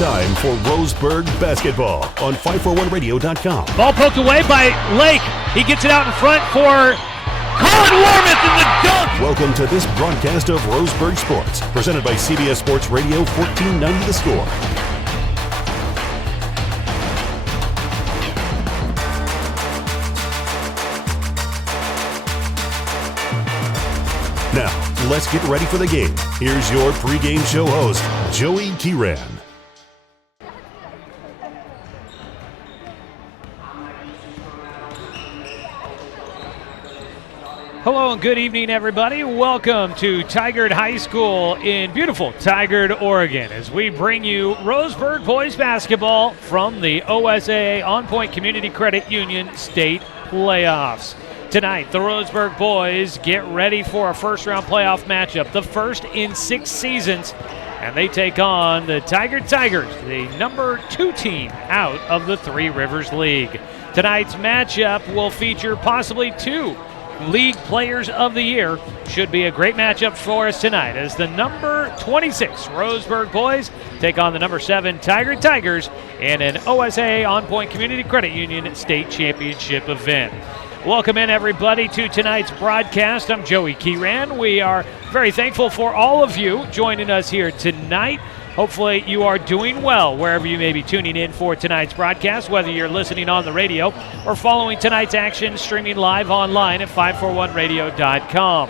Time for Roseburg basketball on 541radio.com. Ball poked away by Lake. He gets it out in front for Colin Warmouth in the dunk. Welcome to this broadcast of Roseburg Sports, presented by CBS Sports Radio 1490 The Score. Now, let's get ready for the game. Here's your pregame show host, Joey Kiran. Hello and good evening, everybody. Welcome to Tigard High School in beautiful Tigard, Oregon, as we bring you Roseburg boys basketball from the OSAA On Point Community Credit Union State Playoffs. Tonight, the Roseburg boys get ready for a first-round playoff matchup, the first in 6 seasons, and they take on the Tigard Tigers, the number 2 team out of the Three Rivers League. Tonight's matchup will feature possibly 2 League Players of the Year. Should be a great matchup for us tonight as the number 26 Roseburg boys take on the number 7 Tigard Tigers in an OSAA On Point Community Credit Union State Championship event. Welcome in, everybody, to tonight's broadcast. I'm Joey Kiran. We are very thankful for all of you joining us here tonight. Hopefully you are doing well wherever you may be tuning in for tonight's broadcast, whether you're listening on the radio or following tonight's action streaming live online at 541radio.com.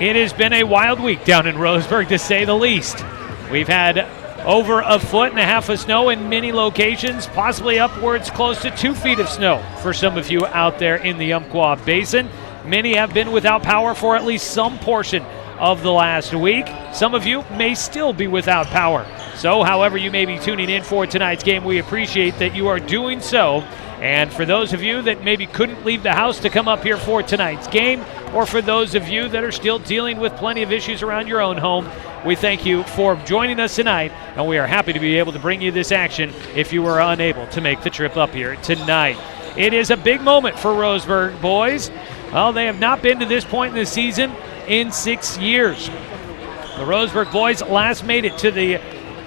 It has been a wild week down in Roseburg, to say the least. We've had over 1.5 feet of snow in many locations, possibly upwards close to 2 feet of snow for some of you out there in the Umpqua Basin. Many have been without power for at least some portion of the last week. Some of you may still be without power. So, however you may be tuning in for tonight's game, we appreciate that you are doing so. And for those of you that maybe couldn't leave the house to come up here for tonight's game, or for those of you that are still dealing with plenty of issues around your own home, we thank you for joining us tonight, and we are happy to be able to bring you this action if you were unable to make the trip up here tonight. It is a big moment for Roseburg boys. Well, they have not been to this point in the season in 6 years. The Roseburg boys last made it to the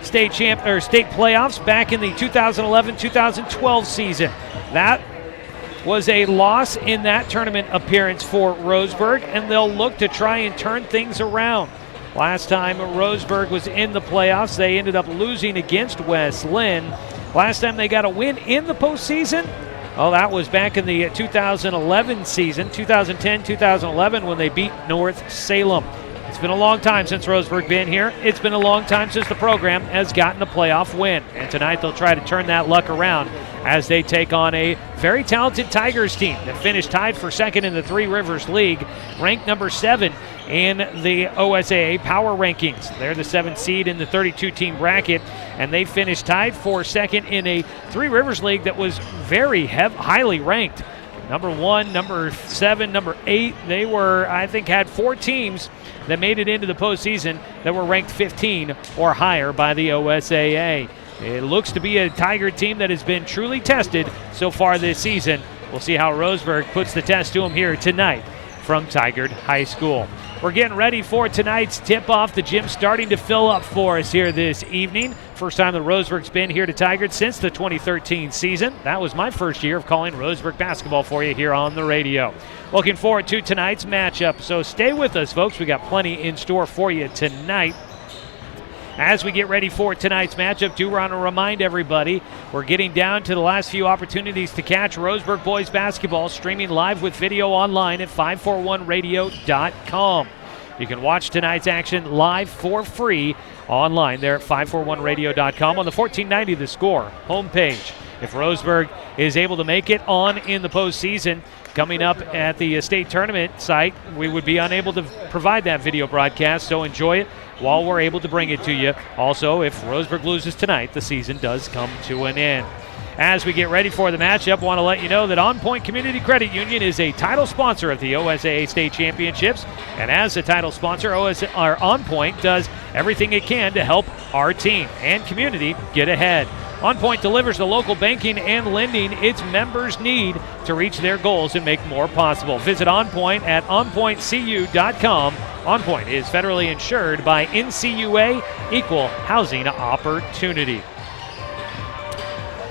state playoffs back in the 2011-2012 season. That was a loss in that tournament appearance for Roseburg, and they'll look to try and turn things around. Last time Roseburg was in the playoffs, they ended up losing against West Lynn. Last time they got a win in the postseason, that was back in the 2011 season, 2010-2011, when they beat North Salem. It's been a long time since Roseburg been here. It's been a long time since the program has gotten a playoff win. And tonight they'll try to turn that luck around as they take on a very talented Tigers team that finished tied for second in the Three Rivers League, ranked number 7 in the OSAA power rankings. They're the 7th seed in the 32-team bracket, and they finished tied for second in a Three Rivers League that was very highly ranked. Number 1, number 7, number 8, they were, I think, had 4 teams that made it into the postseason that were ranked 15 or higher by the OSAA. It looks to be a Tiger team that has been truly tested so far this season. We'll see how Roseburg puts the test to them here tonight from Tigard High School. We're getting ready for tonight's tip-off. The gym's starting to fill up for us here this evening. First time that Roseburg's been here to Tigard since the 2013 season. That was my first year of calling Roseburg basketball for you here on the radio. Looking forward to tonight's matchup, so stay with us, folks. We got plenty in store for you tonight. As we get ready for tonight's matchup, do want to remind everybody we're getting down to the last few opportunities to catch Roseburg boys basketball, streaming live with video online at 541radio.com. You can watch tonight's action live for free online there at 541radio.com on the 1490 The Score homepage. If Roseburg is able to make it on in the postseason, coming up at the state tournament site, we would be unable to provide that video broadcast, so enjoy it while we're able to bring it to you. Also, if Roseburg loses tonight, the season does come to an end. As we get ready for the matchup, I want to let you know that On Point Community Credit Union is a title sponsor of the OSAA State Championships, and as a title sponsor, On Point does everything it can to help our team and community get ahead. On Point delivers the local banking and lending its members need to reach their goals and make more possible. Visit On Point at onpointcu.com. On Point is federally insured by NCUA, Equal Housing Opportunity.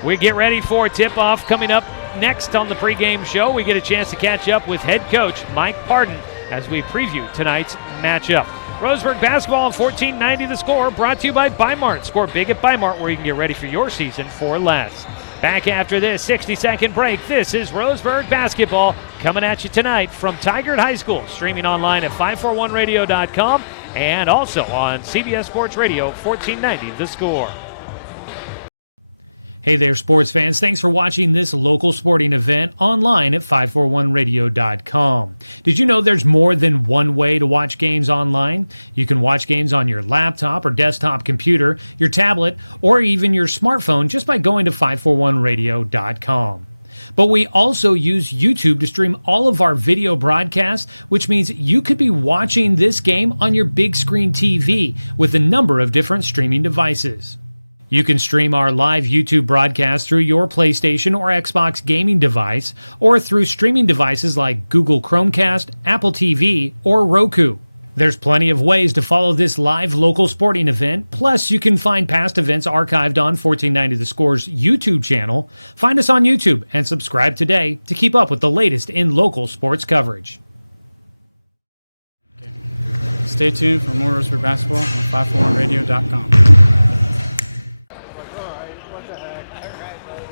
We get ready for tip-off coming up next on the pregame show. We get a chance to catch up with head coach Mike Pardon as we preview tonight's matchup. Roseburg basketball 14-90 the score, brought to you by Bi-Mart. Score big at Bi-Mart where you can get ready for your season for less. Back after this 60-second break, this is Roseburg basketball coming at you tonight from Tigard High School, streaming online at 541radio.com and also on CBS Sports Radio 1490 the score. Hey there, sports fans. Thanks for watching this local sporting event online at 541radio.com. Did you know there's more than one way to watch games online? You can watch games on your laptop or desktop computer, your tablet, or even your smartphone just by going to 541radio.com. But we also use YouTube to stream all of our video broadcasts, which means you could be watching this game on your big screen TV with a number of different streaming devices. You can stream our live YouTube broadcast through your PlayStation or Xbox gaming device, or through streaming devices like Google Chromecast, Apple TV, or Roku. There's plenty of ways to follow this live local sporting event, plus you can find past events archived on 1490 The Score's YouTube channel. Find us on YouTube and subscribe today to keep up with the latest in local sports coverage. Stay tuned for more Roseburg basketball at 541radio.com. All right, what the heck? All right, buddy.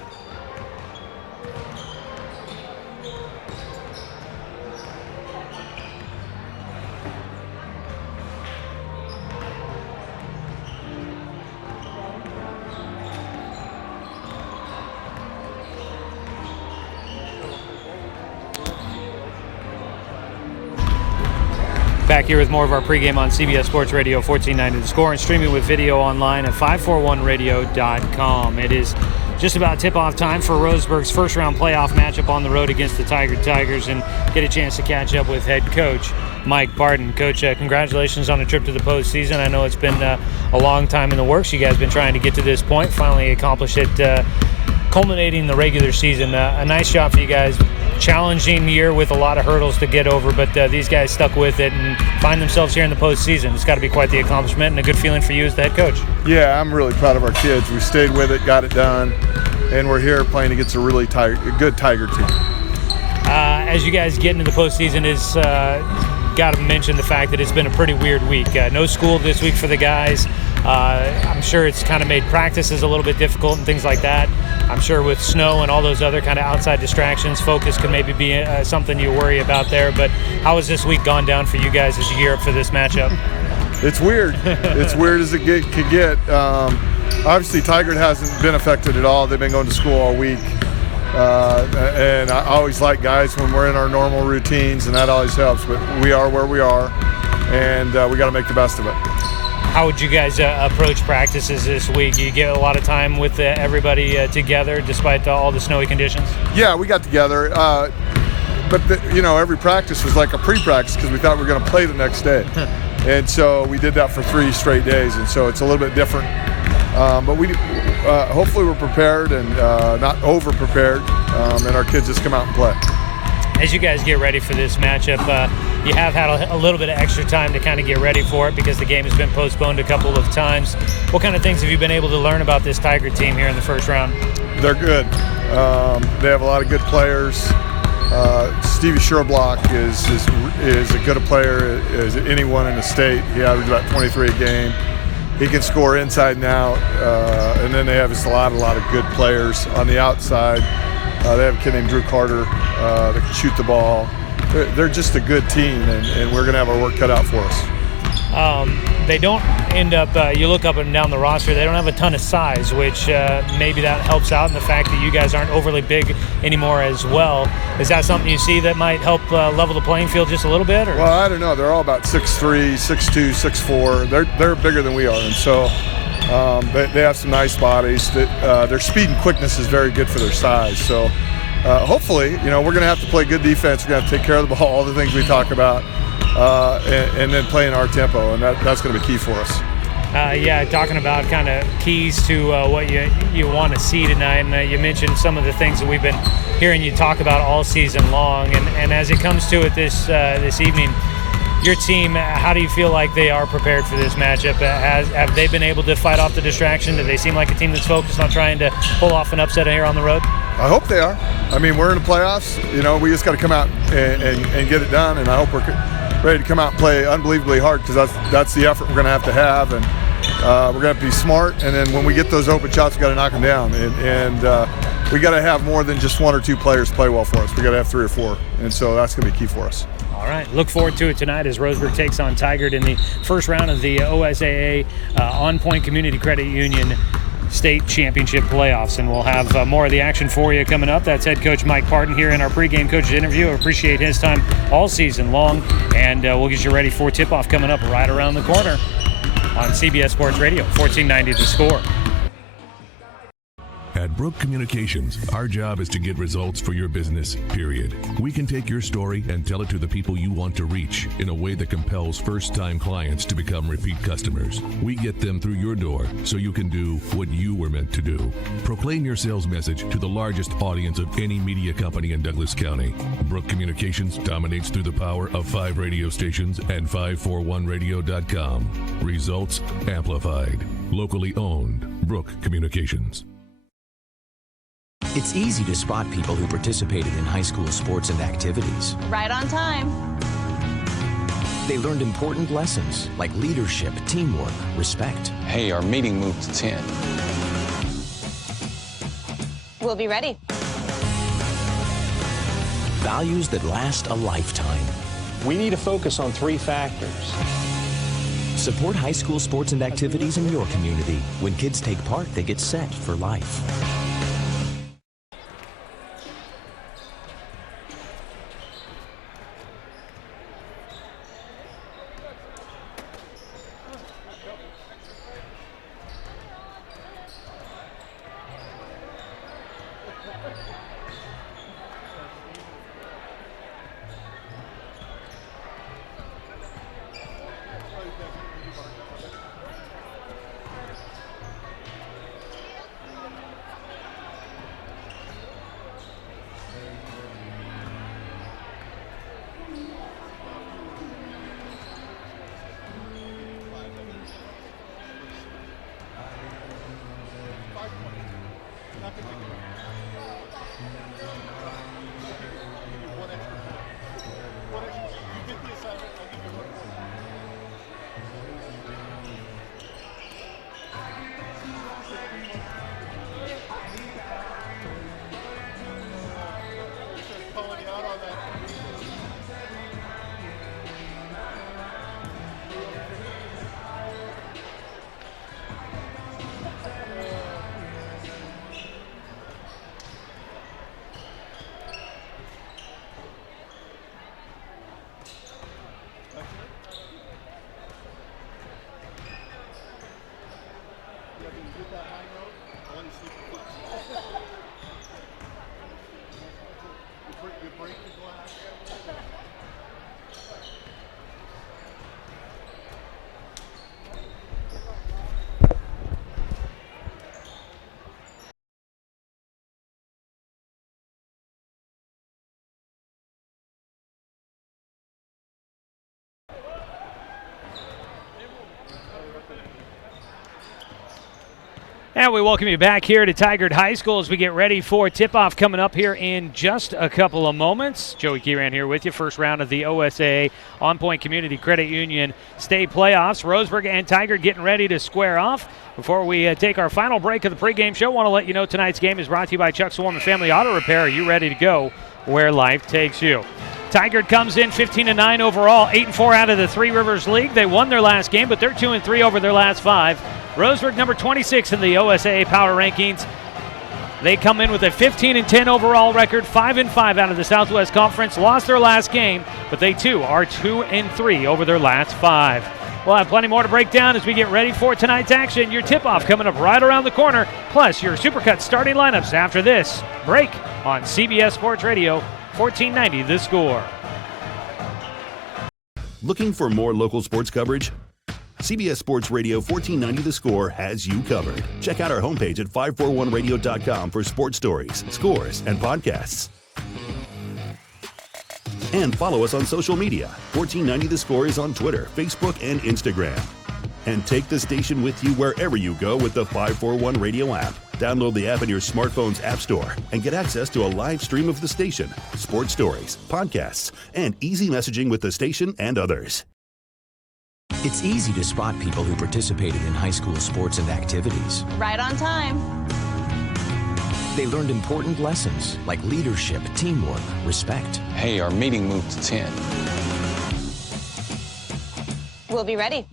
Back here with more of our pregame on CBS Sports Radio 1490 The Score and streaming with video online at 541radio.com. It is just about tip-off time for Roseburg's first-round playoff matchup on the road against the Tigard Tigers, and get a chance to catch up with head coach Mike Pardon. Coach, congratulations on a trip to the postseason. I know it's been a long time in the works. You guys have been trying to get to this point, finally accomplish it, culminating the regular season. A nice job for you guys. Challenging year with a lot of hurdles to get over, but these guys stuck with it and find themselves here in the postseason. It's got to be quite the accomplishment and a good feeling for you as the head coach. Yeah, I'm really proud of our kids. We stayed with it, got it done, and we're here playing against a really good Tiger team. As you guys get into the postseason, is got to mention the fact that it's been a pretty weird week. No school this week for the guys. I'm sure it's kind of made practices a little bit difficult and things like that. I'm sure with snow and all those other kind of outside distractions, focus could maybe be something you worry about there. But how has this week gone down for you guys as you gear up for this matchup? It's weird. It's weird as it could get. Obviously, Tigard hasn't been affected at all. They've been going to school all week. And I always like guys when we're in our normal routines, and that always helps. But we are where we are, and we got to make the best of it. How would you guys approach practices this week? You get a lot of time with everybody together despite all the snowy conditions? Yeah, we got together. But every practice was like a pre-practice because we thought we were going to play the next day. And so we did that for 3 straight days, and so it's a little bit different. But we hopefully we're prepared and not over-prepared, and our kids just come out and play. As you guys get ready for this matchup, you have had a little bit of extra time to kind of get ready for it because the game has been postponed a couple of times. What kind of things have you been able to learn about this Tiger team here in the first round? They're good. They have a lot of good players. Stevie Sherlock is as good a player as anyone in the state. He averages about 23 a game. He can score inside and out. And then they have just a lot of good players on the outside. They have a kid named Drew Carter that can shoot the ball. They're just a good team, and we're going to have our work cut out for us. They don't end up, you look up and down the roster, they don't have a ton of size, which maybe that helps out in the fact that you guys aren't overly big anymore as well. Is that something you see that might help level the playing field just a little bit? Or? Well, I don't know. They're all about 6'3", 6'2", 6'4". They're bigger than we are, and so they have some nice bodies. Their speed and quickness is very good for their size. So hopefully, we're going to have to play good defense. We're going to have to take care of the ball, all the things we talk about. And then play in our tempo, and that's going to be key for us. Talking about kind of keys to what you want to see tonight, and you mentioned some of the things that we've been hearing you talk about all season long, and as it comes to it this evening, your team, how do you feel like they are prepared for this matchup? Have they been able to fight off the distraction? Do they seem like a team that's focused on trying to pull off an upset here on the road? I hope they are. I mean, we're in the playoffs. We just got to come out and get it done, and I hope we're ready to come out and play unbelievably hard, because that's the effort we're going to have, and we're going to be smart, and then when we get those open shots, we got to knock them down, and we got to have more than just one or two players play well for us. We got to have 3 or 4, and so that's going to be key for us. All right, look forward to it tonight as Roseburg takes on Tigard in the first round of the OSAA On Point Community Credit Union State Championship Playoffs, and we'll have more of the action for you coming up. That's head coach Mike Parton here in our pregame coaches interview. I appreciate his time all season long, and we'll get you ready for tip-off coming up right around the corner on CBS Sports Radio, 1490 The Score. At Brook Communications, our job is to get results for your business, period. We can take your story and tell it to the people you want to reach in a way that compels first-time clients to become repeat customers. We get them through your door so you can do what you were meant to do. Proclaim your sales message to the largest audience of any media company in Douglas County. Brook Communications dominates through the power of 5 radio stations and 541radio.com. Results amplified. Locally owned. Brook Communications. It's easy to spot people who participated in high school sports and activities. Right on time. They learned important lessons like leadership, teamwork, respect. Hey, our meeting moved to 10. We'll be ready. Values that last a lifetime. We need to focus on 3 factors. Support high school sports and activities in your community. When kids take part, they get set for life. And we welcome you back here to Tigard High School as we get ready for tip-off coming up here in just a couple of moments. Joey Kieran here with you. First round of the OSA On Point Community Credit Union State Playoffs. Roseburg and Tigard getting ready to square off. Before we take our final break of the pregame show, I want to let you know tonight's game is brought to you by Chuck Swarman Family Auto Repair. Are you ready to go where life takes you? Tigard comes in 15-9 overall, 8-4 out of the Three Rivers League. They won their last game, but they're 2-3 over their last 5. Roseburg, number 26 in the OSAA Power Rankings. They come in with a 15-10 overall record, 5-5 out of the Southwest Conference. Lost their last game, but they too are 2-3 over their last 5. We'll have plenty more to break down as we get ready for tonight's action. Your tip-off coming up right around the corner, plus your Supercut starting lineups after this break on CBS Sports Radio, 1490 The Score. Looking for more local sports coverage? CBS Sports Radio 1490 The Score has you covered. Check out our homepage at 541radio.com for sports stories, scores, and podcasts. And follow us on social media. 1490 The Score is on Twitter, Facebook, and Instagram. And take the station with you wherever you go with the 541 Radio app. Download the app in your smartphone's app store and get access to a live stream of the station, sports stories, podcasts, and easy messaging with the station and others. It's easy to spot people who participated in high school sports and activities. Right on time. They learned important lessons like leadership, teamwork, respect. Hey, our meeting moved to 10. We'll be ready.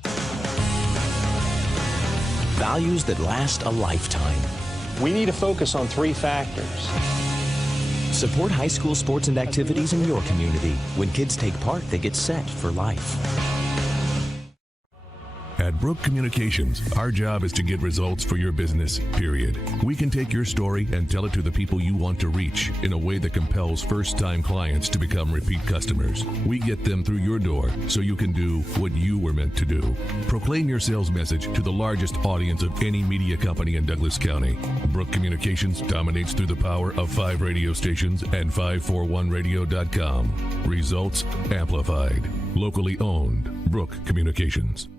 Values that last a lifetime. We need to focus on 3 factors. Support high school sports and activities in your community. When kids take part, they get set for life. At Brook Communications, our job is to get results for your business, period. We can take your story and tell it to the people you want to reach in a way that compels first-time clients to become repeat customers. We get them through your door so you can do what you were meant to do. Proclaim your sales message to the largest audience of any media company in Douglas County. Brook Communications dominates through the power of 5 radio stations and 541radio.com. Results amplified. Locally owned. Brook Communications.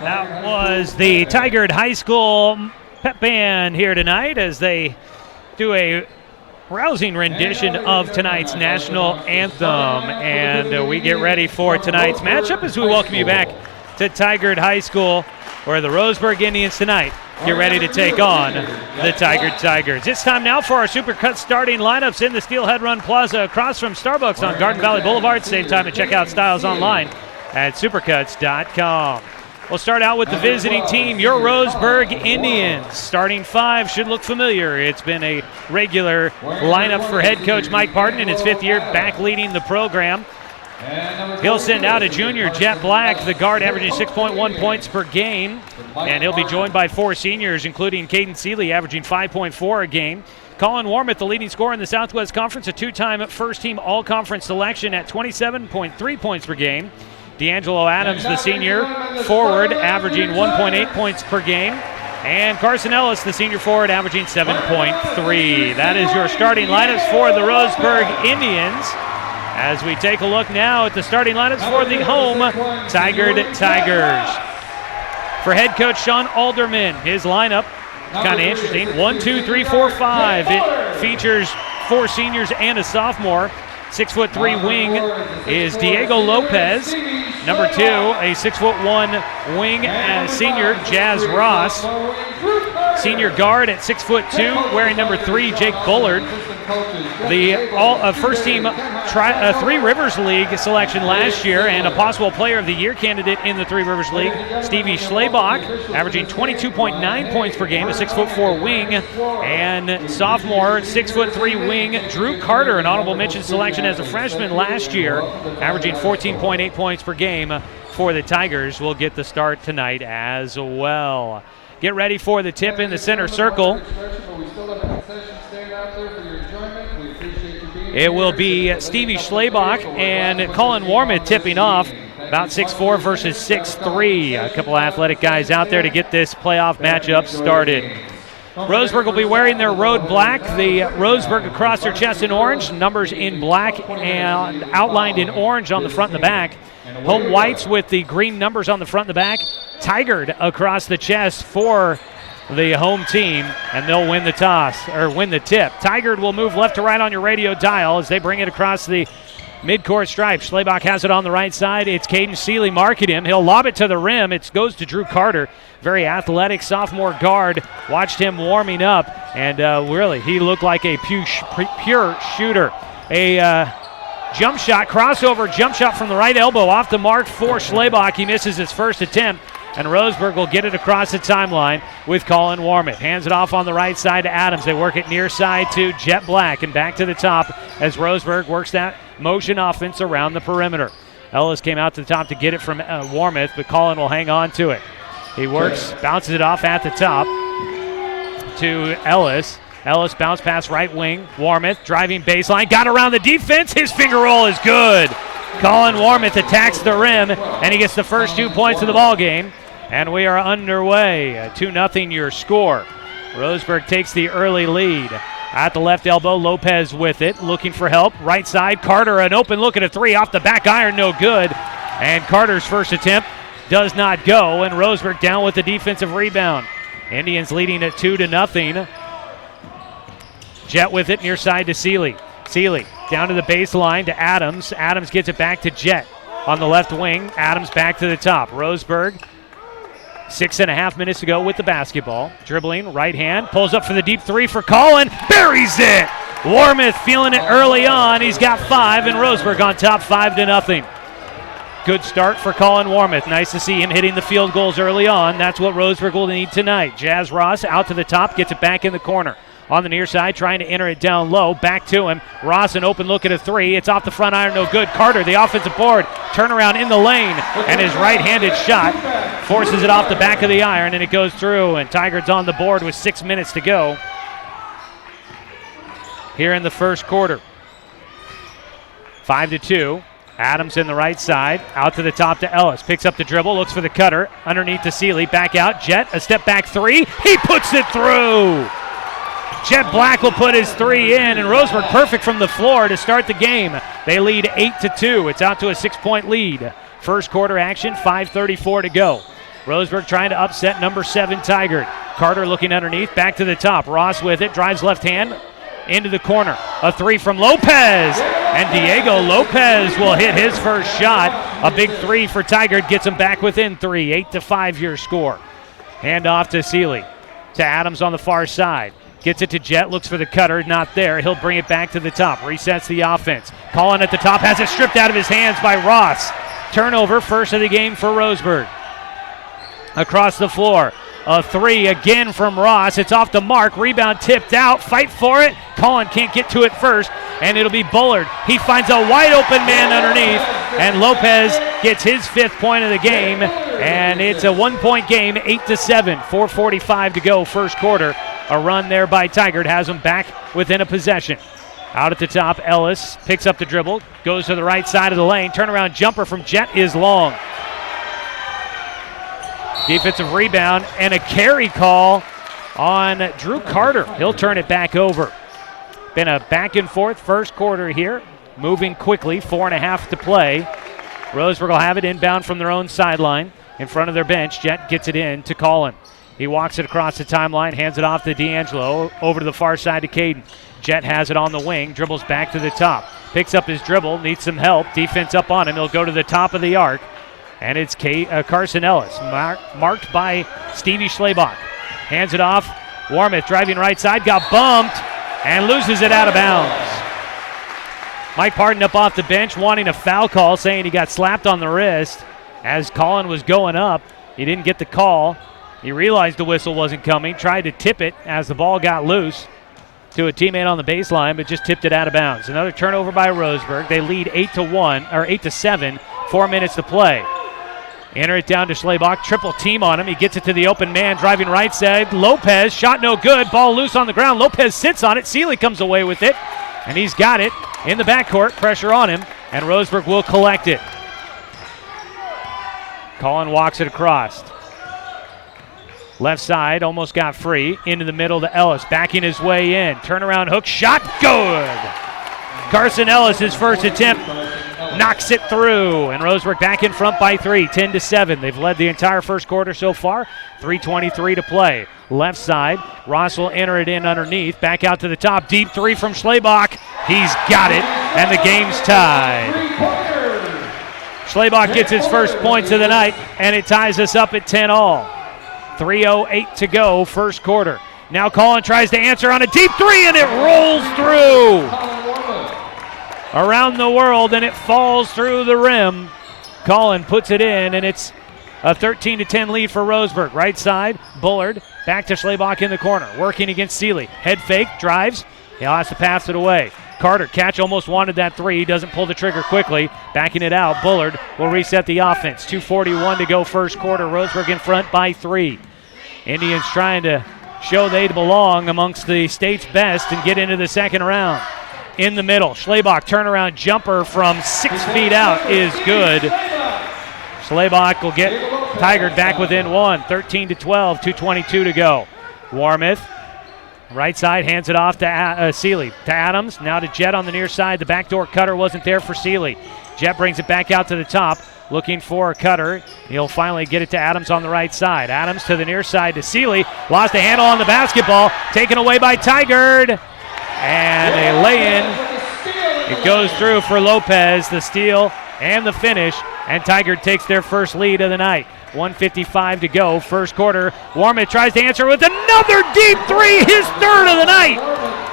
That was the Tigard High School pep band here tonight as they do a rousing rendition of tonight's national anthem. And we get ready for tonight's matchup as we welcome you back to Tigard High School, where the Roseburg Indians tonight get ready to take on the Tigard Tigers. It's time now for our Supercut starting lineups in the Steelhead Run Plaza across from Starbucks on Garden Valley Boulevard. Same time to check out styles online at supercuts.com. We'll start out with the visiting team, your Roseburg Indians. Starting 5 should look familiar. It's been a regular lineup for head coach Mike Parton in his 5th year back leading the program. He'll send out a junior, Jet Black, the guard, averaging 6.1 points per game. And he'll be joined by 4 seniors, including Caden Seeley, averaging 5.4 a game. Colin Warmouth, the leading scorer in the Southwest Conference, a 2-time first-team all-conference selection at 27.3 points per game. D'Angelo Adams, the senior forward, averaging 1.8 points per game. And Carson Ellis, the senior forward, averaging 7.3. That is your starting lineups for the Roseburg Indians. As we take a look now at the starting lineups for the home Tigard Tigers. For head coach Sean Alderman, his lineup, kind of interesting. 1, 2, 3, 4, 5. It features 4 seniors and a sophomore. 6'3" wing is Diego Lopez. Number 2, a 6'1" wing senior Jazz Ross. Senior guard at 6'2", wearing number 3, Jake Bullard. The first team Three Rivers League selection last year and a possible player of the year candidate in the Three Rivers League, Stevie Schlebach, averaging 22.9 points per game, a 6'4" wing. And sophomore, 6'3" wing, Drew Carter, an honorable mention selection as a freshman last year, averaging 14.8 points per game for the Tigers, will get the start tonight as well. Get ready for the tip in the center circle. It will be Stevie Schlebach and Colin Warmouth tipping off, about 6'4" versus 6'3". A couple athletic guys out there to get this playoff matchup started. Roseburg will be wearing their road black, the Roseburg across their chest in orange, numbers in black and outlined in orange on the front and the back. Home whites with the green numbers on the front and the back. Tigard across the chest for the home team, and they'll win the toss, or win the tip. Tigard will move left to right on your radio dial as they bring it across the midcourt stripe. Schlabach has it on the right side. It's Caden Seeley marking him. He'll lob it to the rim. It goes to Drew Carter. Very athletic sophomore guard. Watched him warming up, and really, he looked like a pure shooter. A jump shot, crossover jump shot from the right elbow off the mark for Schlabach. He misses his first attempt, and Roseburg will get it across the timeline with Colin Warmith. Hands it off on the right side to Adams. They work it near side to Jet Black, and back to the top as Roseburg works that motion offense around the perimeter. Ellis came out to the top to get it from Warmith, but Colin will hang on to it. He works, bounces it off at the top to Ellis. Ellis bounce pass right wing. Warmith driving baseline, got around the defense. His finger roll is good. Colin Warmith attacks the rim, and he gets the first 2 points of the ball game. And we are underway. 2-0 your score. Roseburg takes the early lead. At the left elbow, Lopez with it, looking for help. Right side, Carter, an open look at a three off the back iron, no good. And Carter's first attempt does not go, and Roseburg down with the defensive rebound. Indians leading at 2-0. Jet with it near side to Seeley. Seeley down to the baseline to Adams. Adams gets it back to Jet on the left wing. Adams back to the top. Roseburg, 6.5 minutes to go with the basketball. Dribbling, right hand, pulls up for the deep three for Colin. Buries it! Warmith feeling it early on. He's got 5, and Roseburg on top 5-0. Good start for Colin Warmith. Nice to see him hitting the field goals early on. That's what Roseburg will need tonight. Jazz Ross out to the top, gets it back in the corner. On the near side, trying to enter it down low. Back to him. Ross, an open look at a three. It's off the front iron, no good. Carter, the offensive board. Turnaround in the lane, and his right-handed shot forces it off the back of the iron, and it goes through. And Tigard's on the board with 6 minutes to go here in the first quarter. 5-2. Adams in the right side, out to the top to Ellis. Picks up the dribble, looks for the cutter. Underneath to Seeley, back out. Jet, a step back three. He puts it through. Jet Black will put his three in, and Roseburg perfect from the floor to start the game. They lead 8-2. It's out to a 6-point lead. First quarter action, 5:34 to go. Roseburg trying to upset number 7 Tigard. Carter looking underneath, back to the top. Ross with it, drives left hand into the corner. A three from Lopez, and Diego Lopez will hit his first shot. A big three for Tigard gets him back within 3. 8-5 your score. Hand off to Seeley. To Adams on the far side. Gets it to Jet, looks for the cutter, not there. He'll bring it back to the top, resets the offense. Colin at the top, has it stripped out of his hands by Ross. Turnover, first of the game for Roseburg. Across the floor, a three again from Ross. It's off the mark, rebound tipped out, fight for it. Colin can't get to it first, and it'll be Bullard. He finds a wide open man underneath, and Lopez gets his 5th point of the game, and it's a 1-point game, 8-7, 4:45 to go first quarter. A run there by Tigard has him back within a possession. Out at the top, Ellis picks up the dribble, goes to the right side of the lane. Turnaround jumper from Jet is long. Defensive rebound and a carry call on Drew Carter. He'll turn it back over. Been a back and forth first quarter here. Moving quickly, 4.5 to play. Roseburg will have it inbound from their own sideline. In front of their bench, Jet gets it in to Colin. He walks it across the timeline, hands it off to D'Angelo, over to the far side to Caden. Jet has it on the wing, dribbles back to the top. Picks up his dribble, needs some help. Defense up on him. He'll go to the top of the arc. And it's Carson Ellis, marked by Stevie Schlabach. Hands it off. Warmith driving right side, got bumped, and loses it out of bounds. Mike Pardon up off the bench wanting a foul call, saying he got slapped on the wrist. As Colin was going up, he didn't get the call. He realized the whistle wasn't coming, tried to tip it as the ball got loose to a teammate on the baseline, but just tipped it out of bounds. Another turnover by Roseburg. They lead 8-7, 4 minutes to play. Enter it down to Schlabach, triple team on him. He gets it to the open man, driving right side. Lopez, shot no good, ball loose on the ground. Lopez sits on it, Seeley comes away with it, and he's got it in the backcourt, pressure on him, and Roseburg will collect it. Colin walks it across. Left side, almost got free. Into the middle to Ellis, backing his way in. Turnaround hook, shot, good! Carson Ellis, his first attempt, knocks it through, and Roseburg back in front by 3, 10-7. They've led the entire first quarter so far, 3:23 to play. Left side, Ross will enter it in underneath, back out to the top, deep 3 from Schlebach. He's got it, and the game's tied. Schlebach gets his first points of the night, and it ties us up at 10-all. 3:08 to go, first quarter. Now Colin tries to answer on a deep 3, and it rolls through. Around the world, and it falls through the rim. Colin puts it in, and it's a 13-10 lead for Roseburg. Right side, Bullard, back to Schlebach in the corner, working against Seeley. Head fake, drives, he'll have to pass it away. Carter, catch, almost wanted that 3, doesn't pull the trigger quickly, backing it out. Bullard will reset the offense. 2:41 to go first quarter, Roseburg in front by 3. Indians trying to show they belong amongst the state's best and get into the second round. In the middle, Schlebach turnaround jumper from 6 feet out is good. Schlebach will get Tigard back within 1, 13-12, 2:22 to go. Warmouth, right side, hands it off to Seeley. To Adams, now to Jett on the near side. The backdoor cutter wasn't there for Seeley. Jett brings it back out to the top, looking for a cutter. He'll finally get it to Adams on the right side. Adams to the near side to Seeley. Lost a handle on the basketball, taken away by Tigard. And a lay-in. It goes through for Lopez, the steal and the finish. And Tigard takes their first lead of the night. 1:55 to go, first quarter. Warmouth tries to answer with another deep 3, his third of the night.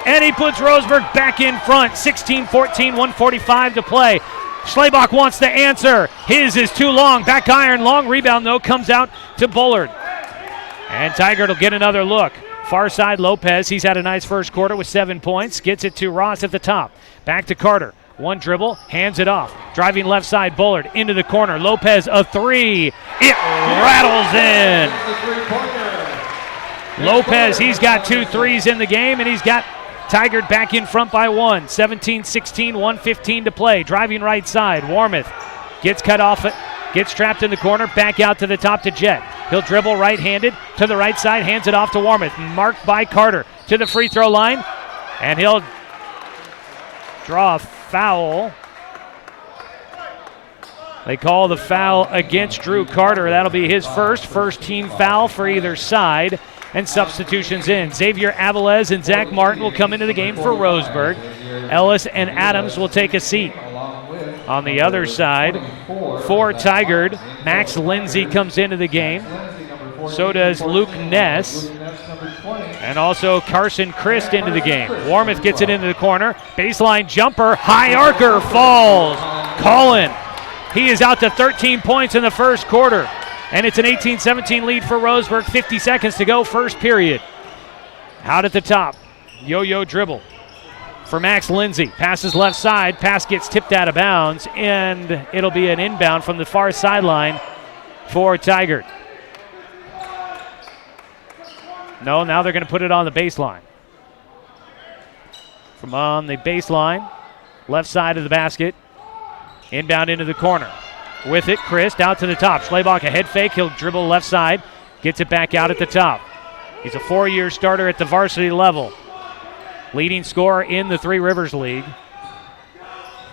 And he puts Roseburg back in front, 16-14, 1:45 to play. Schlebach wants to answer. His is too long. Back iron, long rebound though, comes out to Bullard. And Tigard will get another look. Far side, Lopez. He's had a nice first quarter with 7 points. Gets it to Ross at the top. Back to Carter. One dribble, hands it off. Driving left side, Bullard into the corner. Lopez, a 3. It rattles in. Lopez, he's got 2 threes in the game, and he's got Tigard back in front by 1. 17-16, 1:15 to play. Driving right side, Warmouth gets cut off, gets trapped in the corner, back out to the top to Jett. He'll dribble right-handed to the right side, hands it off to Warmouth. Marked by Carter to the free throw line, and he'll draw a foul. They call the foul against Drew Carter. That'll be his first team foul for either side. And substitutions in. Xavier Avilés and Zach Martin will come into the game for Roseburg. Ellis and Adams will take a seat. On the other side, for Tigard, Max Lindsay comes into the game. So does Luke Ness. And also Carson Christ into the game. Warmouth gets it into the corner. Baseline jumper. High arcer falls. Colin. He is out to 13 points in the first quarter. And it's an 18-17 lead for Roseburg. 50 seconds to go, first period. Out at the top. Yo-yo dribble for Max Lindsay. Passes left side. Pass gets tipped out of bounds. And it'll be an inbound from the far sideline for Tigard. No, now they're going to put it on the baseline. From on the baseline, left side of the basket. Inbound into the corner. With it, Christ out to the top. Schlebach a head fake. He'll dribble left side. Gets it back out at the top. He's a 4-year starter at the varsity level. Leading scorer in the Three Rivers League.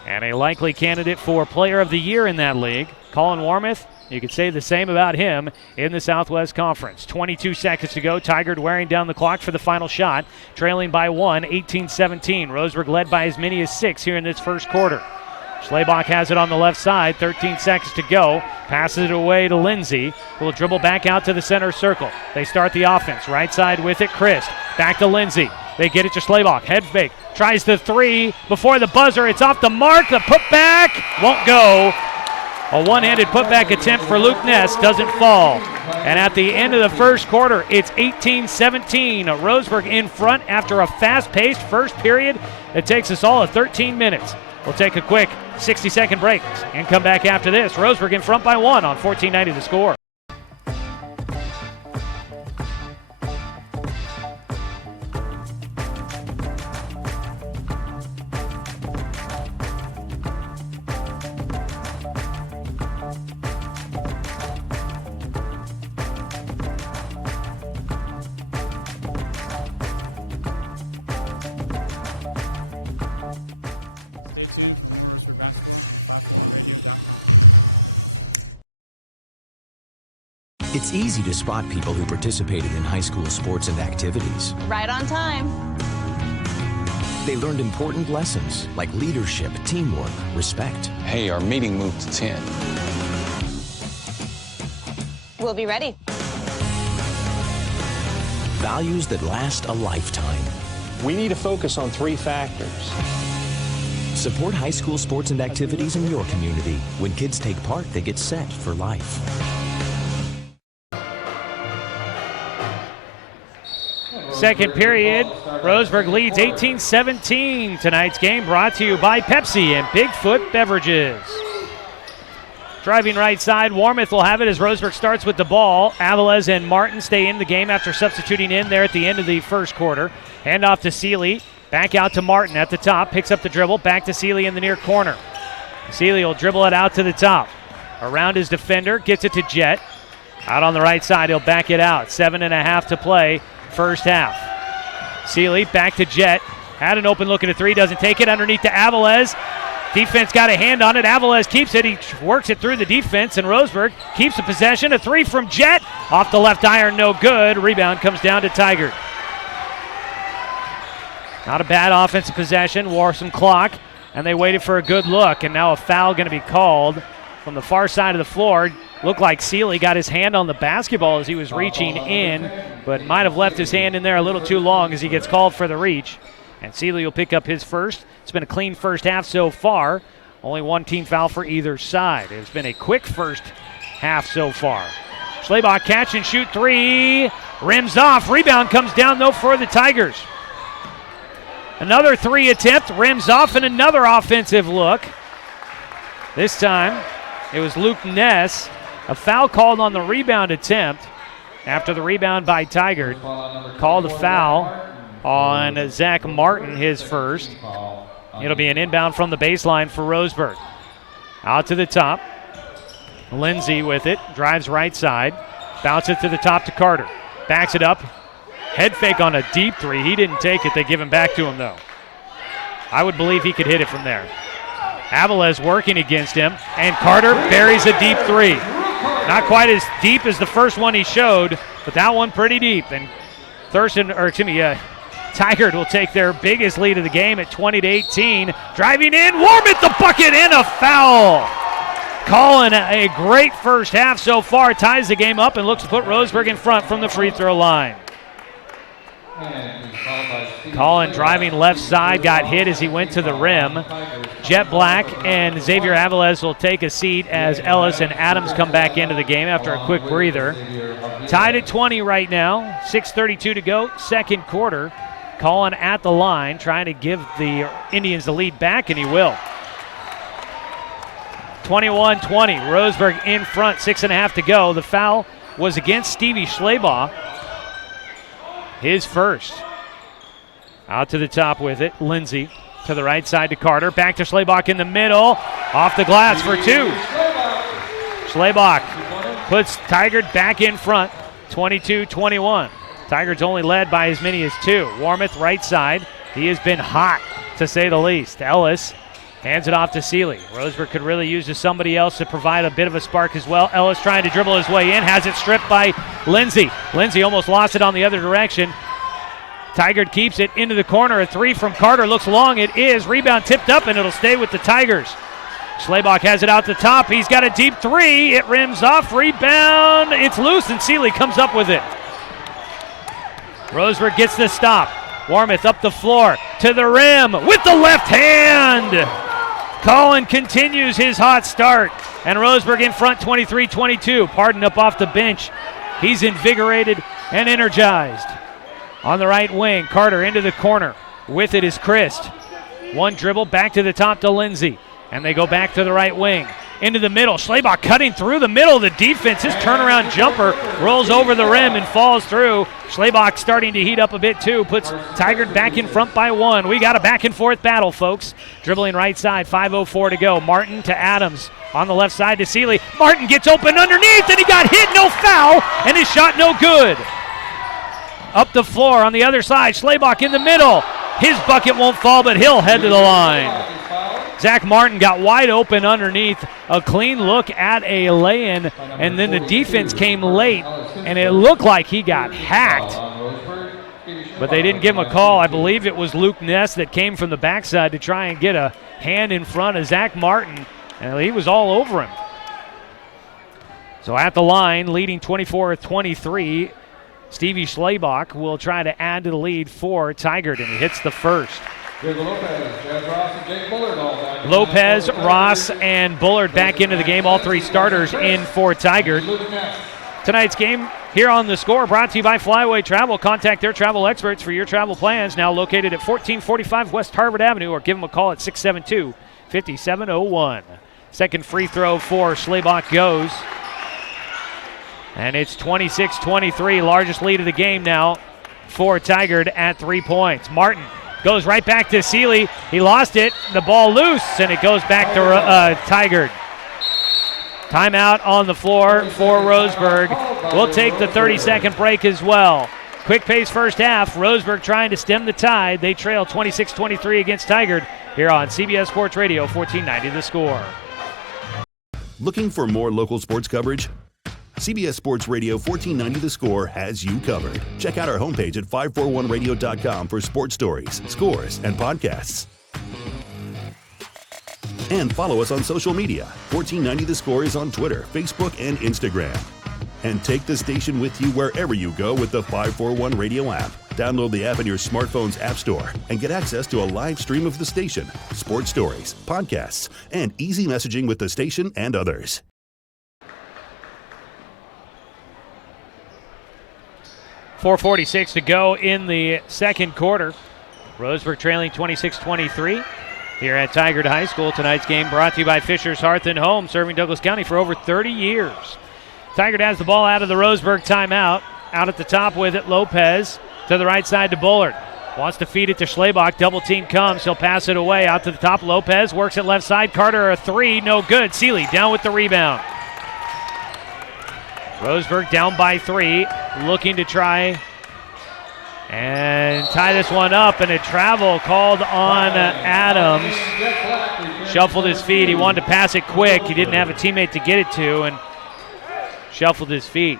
And a likely candidate for Player of the Year in that league. Colin Warmouth, you could say the same about him in the Southwest Conference. 22 seconds to go. Tigard wearing down the clock for the final shot. Trailing by 1, 18-17. Roseburg led by as many as 6 here in this first quarter. Schlebach has it on the left side, 13 seconds to go. Passes it away to Lindsay, who will dribble back out to the center circle. They start the offense. Right side with it, Christ. Back to Lindsay. They get it to Schlebach. Head fake. Tries the 3 before the buzzer. It's off the mark. The putback won't go. A one-handed putback attempt for Luke Ness doesn't fall. And at the end of the first quarter, it's 18-17. Roseburg in front after a fast-paced first period. It takes us all 13 minutes. We'll take a quick 60-second break and come back after this. Roseburg in front by 1 on 1490 The Score. It's easy to spot people who participated in high school sports and activities. Right on time. They learned important lessons like leadership, teamwork, respect. Hey, our meeting moved to 10. We'll be ready. Values that last a lifetime. We need to focus on 3 factors. Support high school sports and activities in your community. When kids take part, they get set for life. Second period, Roseburg leads 18-17. Tonight's game brought to you by Pepsi and Bigfoot Beverages. Driving right side, Warmouth will have it as Roseburg starts with the ball. Aviles and Martin stay in the game after substituting in there at the end of the first quarter. Hand off to Seeley, back out to Martin at the top, picks up the dribble, back to Seeley in the near corner. Seeley will dribble it out to the top. Around his defender, gets it to Jet. Out on the right side, he'll back it out. 7.5 to play, first half. Seeley back to Jet. Had an open look at a 3, doesn't take it. Underneath to Aviles. Defense got a hand on it. Aviles keeps it. He works it through the defense, and Roseburg keeps the possession. A 3 from Jet. Off the left iron, no good. Rebound comes down to Tigard. Not a bad offensive possession. Wore some clock, and they waited for a good look. And now a foul going to be called from the far side of the floor. Looked like Seeley got his hand on the basketball as he was reaching in, but might have left his hand in there a little too long as he gets called for the reach. And Seeley will pick up his first. It's been a clean first half so far. Only one team foul for either side. It's been a quick first half so far. Schlabach catch and shoot 3. Rims off. Rebound comes down though for the Tigers. Another 3 attempt. Rims off and another offensive look. This time it was Luke Ness. A foul called on the rebound attempt after the rebound by Tigard. Called a foul on Zach Martin, his first. It'll be an inbound from the baseline for Roseburg. Out to the top. Lindsay with it. Drives right side. Bounce it to the top to Carter. Backs it up. Head fake on a deep 3. He didn't take it. They give him back to him, though. I would believe he could hit it from there. Aviles working against him. And Carter buries a deep 3. Not quite as deep as the first one he showed, but that one pretty deep. And Tigard will take their biggest lead of the game at 20-18. Driving in, Warmouth the bucket and a foul. Colin, a great first half so far, ties the game up and looks to put Roseburg in front from the free throw line. Colin driving left side, got hit as he went to the rim. Jet Black and Xavier Aviles will take a seat as Ellis and Adams come back into the game after a quick breather. Tied at 20 right now, 6:32 to go, second quarter. Colin at the line, trying to give the Indians the lead back, and he will. 21-20, Roseburg in front, 6.5 to go. The foul was against Stevie Schlabach. His first. Out to the top with it, Lindsay. To the right side to Carter. Back to Schlabach in the middle. Off the glass for 2. Schlabach puts Tigard back in front, 22-21. Tigard's only led by as many as 2. Warmouth right side. He has been hot, to say the least. Ellis hands it off to Seeley. Roseburg could really use somebody else to provide a bit of a spark as well. Ellis trying to dribble his way in. Has it stripped by Lindsay. Lindsay almost lost it on the other direction. Tigard keeps it into the corner. A 3 from Carter looks long. It is. Rebound tipped up, and it'll stay with the Tigers. Schlabach has it out the top. He's got a deep 3. It rims off. Rebound. It's loose, and Seeley comes up with it. Roseburg gets the stop. Warmouth up the floor to the rim with the left hand. Colin continues his hot start, and Roseburg in front 23-22. Pardon up off the bench. He's invigorated and energized. On the right wing, Carter into the corner. With it is Christ. One dribble back to the top to Lindsay. And they go back to the right wing. Into the middle. Schlabach cutting through the middle of the defense. His turnaround jumper rolls over the rim and falls through. Schlabach starting to heat up a bit too. Puts Tigard back in front by 1. We got a back and forth battle, folks. Dribbling right side, 5:04 to go. Martin to Adams. On the left side to Seeley. Martin gets open underneath, and he got hit. No foul, and his shot no good. Up the floor on the other side. Schlabach in the middle. His bucket won't fall, but he'll head to the line. Zach Martin got wide open underneath, a clean look at a lay-in, and then the defense came late, and it looked like he got hacked. But they didn't give him a call. I believe it was Luke Ness that came from the backside to try and get a hand in front of Zach Martin, and he was all over him. So at the line, leading 24-23, Stevie Schlabach will try to add to the lead for Tigard, and he hits the first. Lopez, Ross, and Bullard back into the game. All three starters in for Tigard. Tonight's game here on The Score brought to you by Flyaway Travel. Contact their travel experts for your travel plans. Now located at 1445 West Harvard Avenue, or give them a call at 672-5701. Second free throw for Schlabach goes. And it's 26-23, largest lead of the game now for Tigard at 3 points. Martin goes right back to Seeley. He lost it. The ball loose, and it goes back to Tigard. Timeout on the floor for Roseburg. We'll take the 30-second break as well. Quick pace first half. Roseburg trying to stem the tide. They trail 26-23 against Tigard here on CBS Sports Radio, 1490 The Score. Looking for more local sports coverage? CBS Sports Radio 1490 The Score has you covered. Check out our homepage at 541radio.com for sports stories, scores, and podcasts. And follow us on social media. 1490 The Score is on Twitter, Facebook, and Instagram. And take the station with you wherever you go with the 541 Radio app. Download the app in your smartphone's app store and get access to a live stream of the station, sports stories, podcasts, and easy messaging with the station and others. 4:46 to go in the second quarter. Roseburg trailing 26-23 here at Tigard High School. Tonight's game brought to you by Fisher's Hearth and Home, serving Douglas County for over 30 years. Tigard has the ball out of the Roseburg timeout. Out at the top with it, Lopez to the right side to Bullard. Wants to feed it to Schlabach. Double team comes. He'll pass it away. Out to the top, Lopez works it left side. Carter, a three, no good. Seeley down with the rebound. Roseburg down by 3, looking to try and tie this one up, and a travel called on Adams. Shuffled his feet. He wanted to pass it quick. He didn't have a teammate to get it to, and shuffled his feet.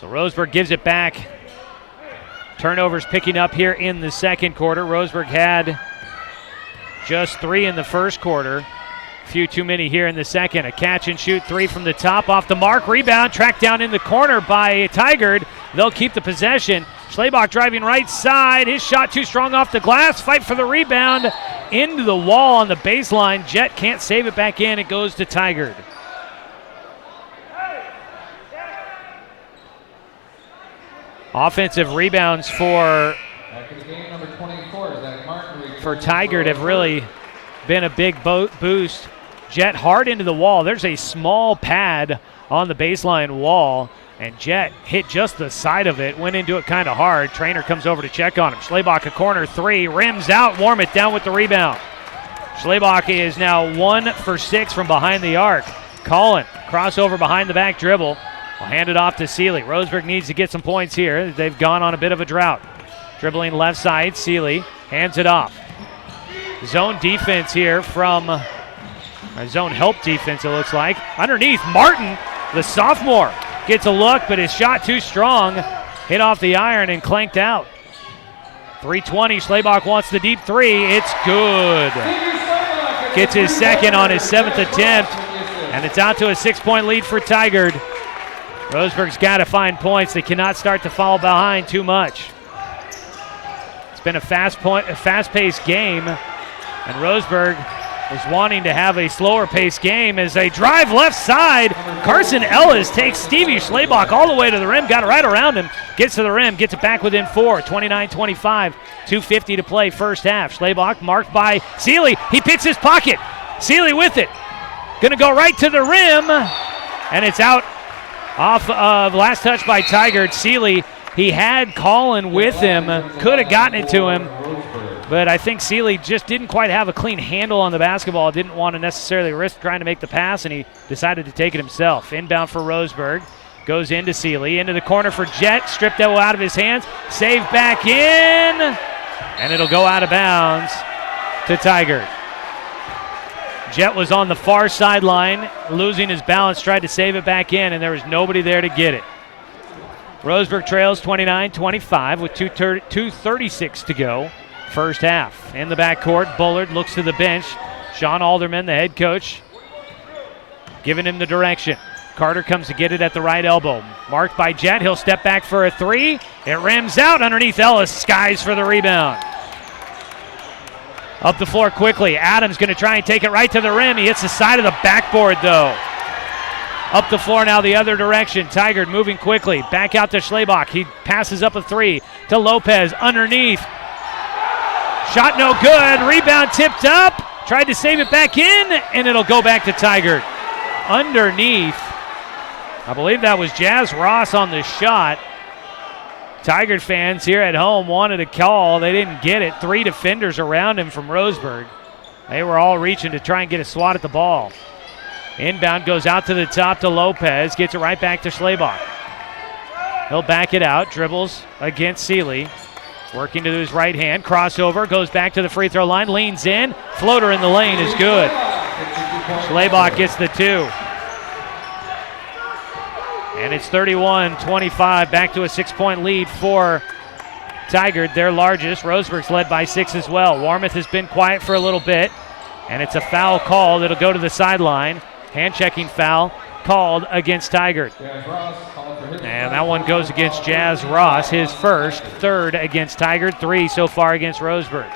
So Roseburg gives it back. Turnovers picking up here in the second quarter. Roseburg had just 3 in the first quarter. Few too many here in the second. A catch and shoot 3 from the top, off the mark. Rebound tracked down in the corner by Tigard. They'll keep the possession. Schlabach driving right side. His shot too strong off the glass. Fight for the rebound. Into the wall on the baseline. Jet can't save it back in. It goes to Tigard. Offensive rebounds for Tigard have really been a big boost. Jet hard into the wall. There's a small pad on the baseline wall, and Jet hit just the side of it, went into it kind of hard. Trainer comes over to check on him. Schlabach a corner 3, rims out, warm it down with the rebound. Schlabach is now 1 for 6 from behind the arc. Collin, crossover behind the back dribble. Will hand it off to Seeley. Roseburg needs to get some points here. They've gone on a bit of a drought. Dribbling left side, Seeley hands it off. Zone defense here from zone help defense, it looks like. Underneath, Martin, the sophomore, gets a look, but his shot too strong. Hit off the iron and clanked out. 3:20, Schlabach wants the deep 3. It's good. Gets his second on his 7th attempt, and it's out to a 6-point lead for Tigard. Roseburg's got to find points. They cannot start to fall behind too much. It's been a fast-paced game, and Roseburg is wanting to have a slower-paced game as they drive left side. Carson Ellis takes Stevie Schlabach all the way to the rim, got it right around him, gets to the rim, gets it back within 4, 29-25, 2:50 to play first half. Schlabach marked by Seeley. He picks his pocket. Seeley with it. Going to go right to the rim, and it's out off of last touch by Tigard. Seeley, he had Collin with him, could have gotten it to him, but I think Seeley just didn't quite have a clean handle on the basketball, didn't want to necessarily risk trying to make the pass, and he decided to take it himself. Inbound for Roseburg, goes into Seeley, into the corner for Jet, stripped that out of his hands, saved back in, And it'll go out of bounds to Tigard. Jet was on the far sideline, losing his balance, tried to save it back in, and there was nobody there to get it. Roseburg trails 29-25 with 2:36 to go, first half. In the backcourt, Bullard looks to the bench. Sean Alderman, the head coach, giving him the direction. Carter comes to get it at the right elbow. Marked by Jet. He'll step back for a three. It rims out underneath Ellis. Skies for the rebound. Up the floor quickly. Adams going to try and take it right to the rim. He hits the side of the backboard, though. Up the floor now the other direction. Tigard moving quickly. Back out to Schlebach. He passes up a three to Lopez underneath. Shot no good. Rebound tipped up. Tried to save it back in, and it'll go back to Tigard. Underneath. I believe that was Jazz Ross on the shot. Tigard fans here at home wanted a call. They didn't get it. Three defenders around him from Roseburg. They were all reaching to try and get a swat at the ball. Inbound goes out to the top to Lopez. Gets it right back to Schlebach. He'll back it out. Dribbles against Seeley. Working to his right hand. Crossover. Goes back to the free throw line. Leans in. Floater in the lane is good. Schlebach gets the two. And it's 31-25, back to a 6-point lead for Tigard, their largest. Roseburg's led by 6 as well. Warmoth has been quiet for a little bit, and it's a foul called. It'll go to the sideline. Hand-checking foul called against Tigard. And that one goes against Jazz Ross, his first, third against Tigard, 3 so far against Roseburg.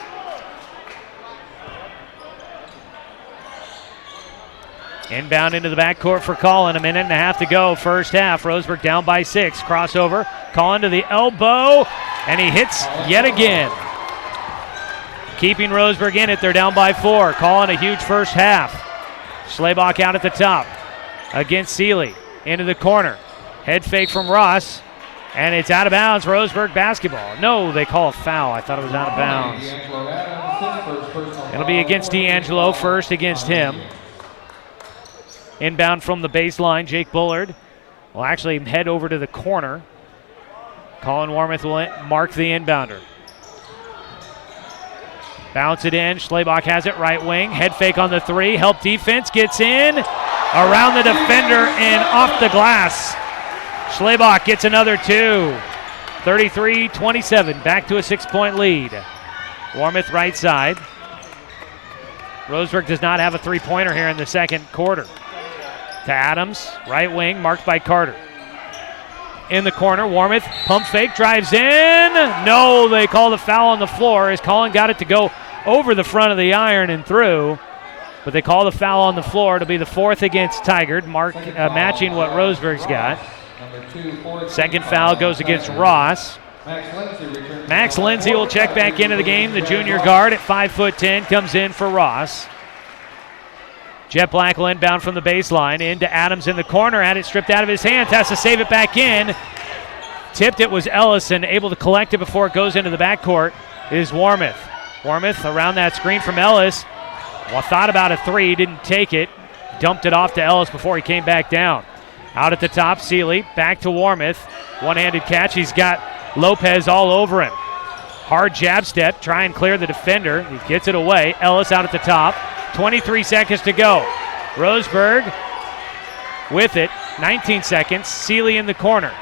Inbound into the backcourt for Collin. A minute and a half to go, first half. Roseburg down by 6. Crossover. Collin to the elbow, and he hits yet again. Keeping Roseburg in it. They're down by 4. Collin a huge first half. Schlebach out at the top against Seeley. Into the corner. Head fake from Ross, and it's out of bounds. Roseburg basketball. No, they call a foul. I thought it was out of bounds. It'll be against D'Angelo, first against him. Inbound from the baseline, Jake Bullard will actually head over to the corner. Colin Warmoth will mark the inbounder. Bounce it in, Schlebach has it right wing, head fake on the three, help defense, gets in, around the defender and off the glass. Schlebach gets another two. 33-27, back to a 6-point lead. Warmoth right side. Roseburg does not have a three-pointer here in the second quarter. To Adams, right wing, marked by Carter. In the corner, Warmoth, pump fake, drives in. No, they call the foul on the floor as Colin got it to go over the front of the iron and through. But they call the foul on the floor to be the 4th against Tigard, matching what Roseburg's got. Second foul goes against Ross. Max Lindsay will check back into the game. The junior guard at 5'10" comes in for Ross. Jet Black will inbound from the baseline into Adams in the corner. Had it stripped out of his hands. Has to save it back in. Tipped it was Ellison. Able to collect it before it goes into the backcourt is Warmoth. Warmoth around that screen from Ellis. Well, thought about a three. Didn't take it. Dumped it off to Ellis before he came back down. Out at the top, Seeley. Back to Warmoth. One-handed catch. He's got Lopez all over him. Hard jab step. Try and clear the defender. He gets it away. Ellis out at the top. 23 seconds to go. Roseburg with it. 19 seconds. Seeley in the corner.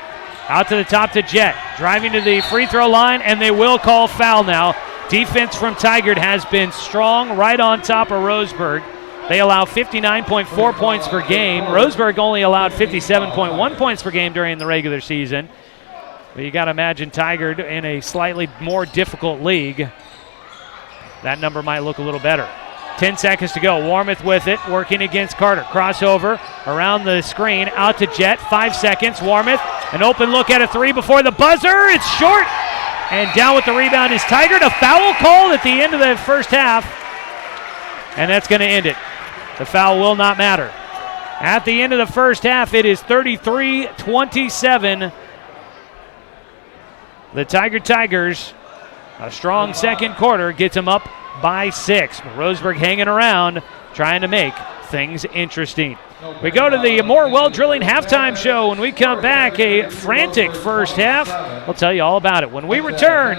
Out to the top to Jet. Driving to the free throw line, and they will call foul now. Defense from Tigard has been strong right on top of Roseburg. They allow 59.4 points per game. Roseburg only allowed 57.1 points per game during the regular season. But you got to imagine Tigard in a slightly more difficult league. That number might look a little better. 10 seconds to go. Warmoth with it, working against Carter. Crossover around the screen, out to Jet. 5 seconds. Warmoth, an open look at a three before the buzzer. It's short, and down with the rebound is Tigard. A foul called at the end of the first half, and that's going to end it. The foul will not matter. At the end of the first half, it is 33-27. The Tigers, a strong second quarter, gets them up by 6. Roseburg hanging around, trying to make things interesting. We go to the more well-drilling halftime show. When we come back, a frantic first half. We'll tell you all about it when we return.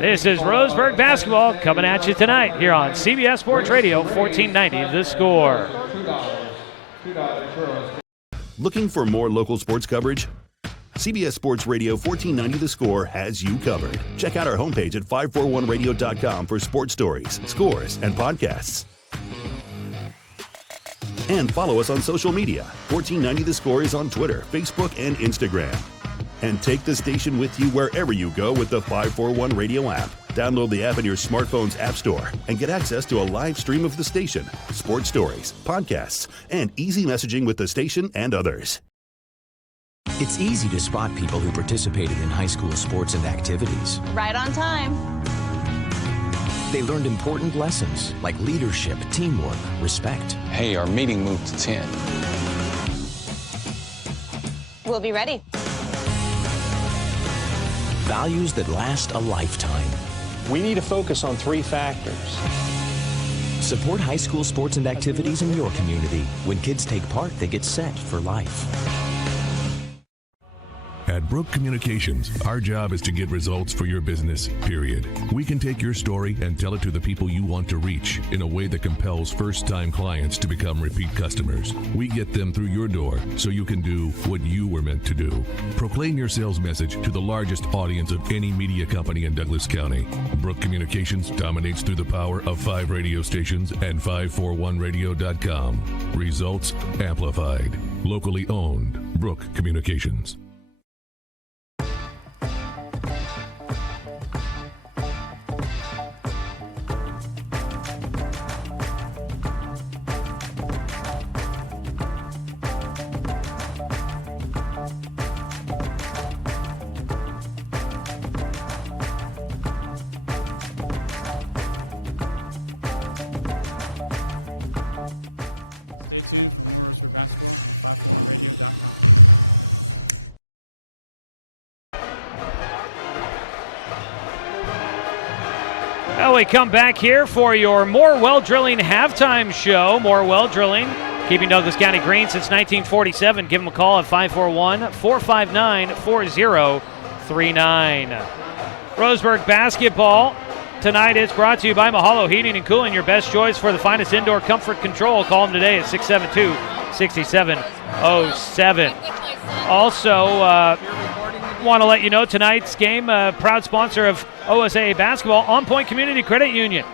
This is Roseburg basketball coming at you tonight here on CBS Sports Radio, 1490 The Score. Looking for more local sports coverage? CBS Sports Radio 1490 The Score has you covered. Check out our homepage at 541radio.com for sports stories, scores, and podcasts. And follow us on social media. 1490 The Score is on Twitter, Facebook, and Instagram. And take the station with you wherever you go with the 541 Radio app. Download the app in your smartphone's app store and get access to a live stream of the station, sports stories, podcasts, and easy messaging with the station and others. It's easy to spot people who participated in high school sports and activities. Right on time. They learned important lessons like leadership, teamwork, respect. Hey, our meeting moved to 10. We'll be ready. Values that last a lifetime. We need to focus on 3 factors. Support high school sports and activities in your community. When kids take part, they get set for life. At Brook Communications, our job is to get results for your business, period. We can take your story and tell it to the people you want to reach in a way that compels first-time clients to become repeat customers. We get them through your door so you can do what you were meant to do. Proclaim your sales message to the largest audience of any media company in Douglas County. Brook Communications dominates through the power of 5 radio stations and 541radio.com. Results amplified. Locally owned. Brook Communications. Well, we come back here for your More Well Drilling halftime show. More Well Drilling, keeping Douglas County green since 1947. Give them a call at 541-459-4039. Roseburg basketball tonight is brought to you by Mahalo Heating and Cooling, your best choice for the finest indoor comfort control. Call them today at 672-6707. Also, want to let you know tonight's game, proud sponsor of OSAA basketball, On Point Community Credit Union.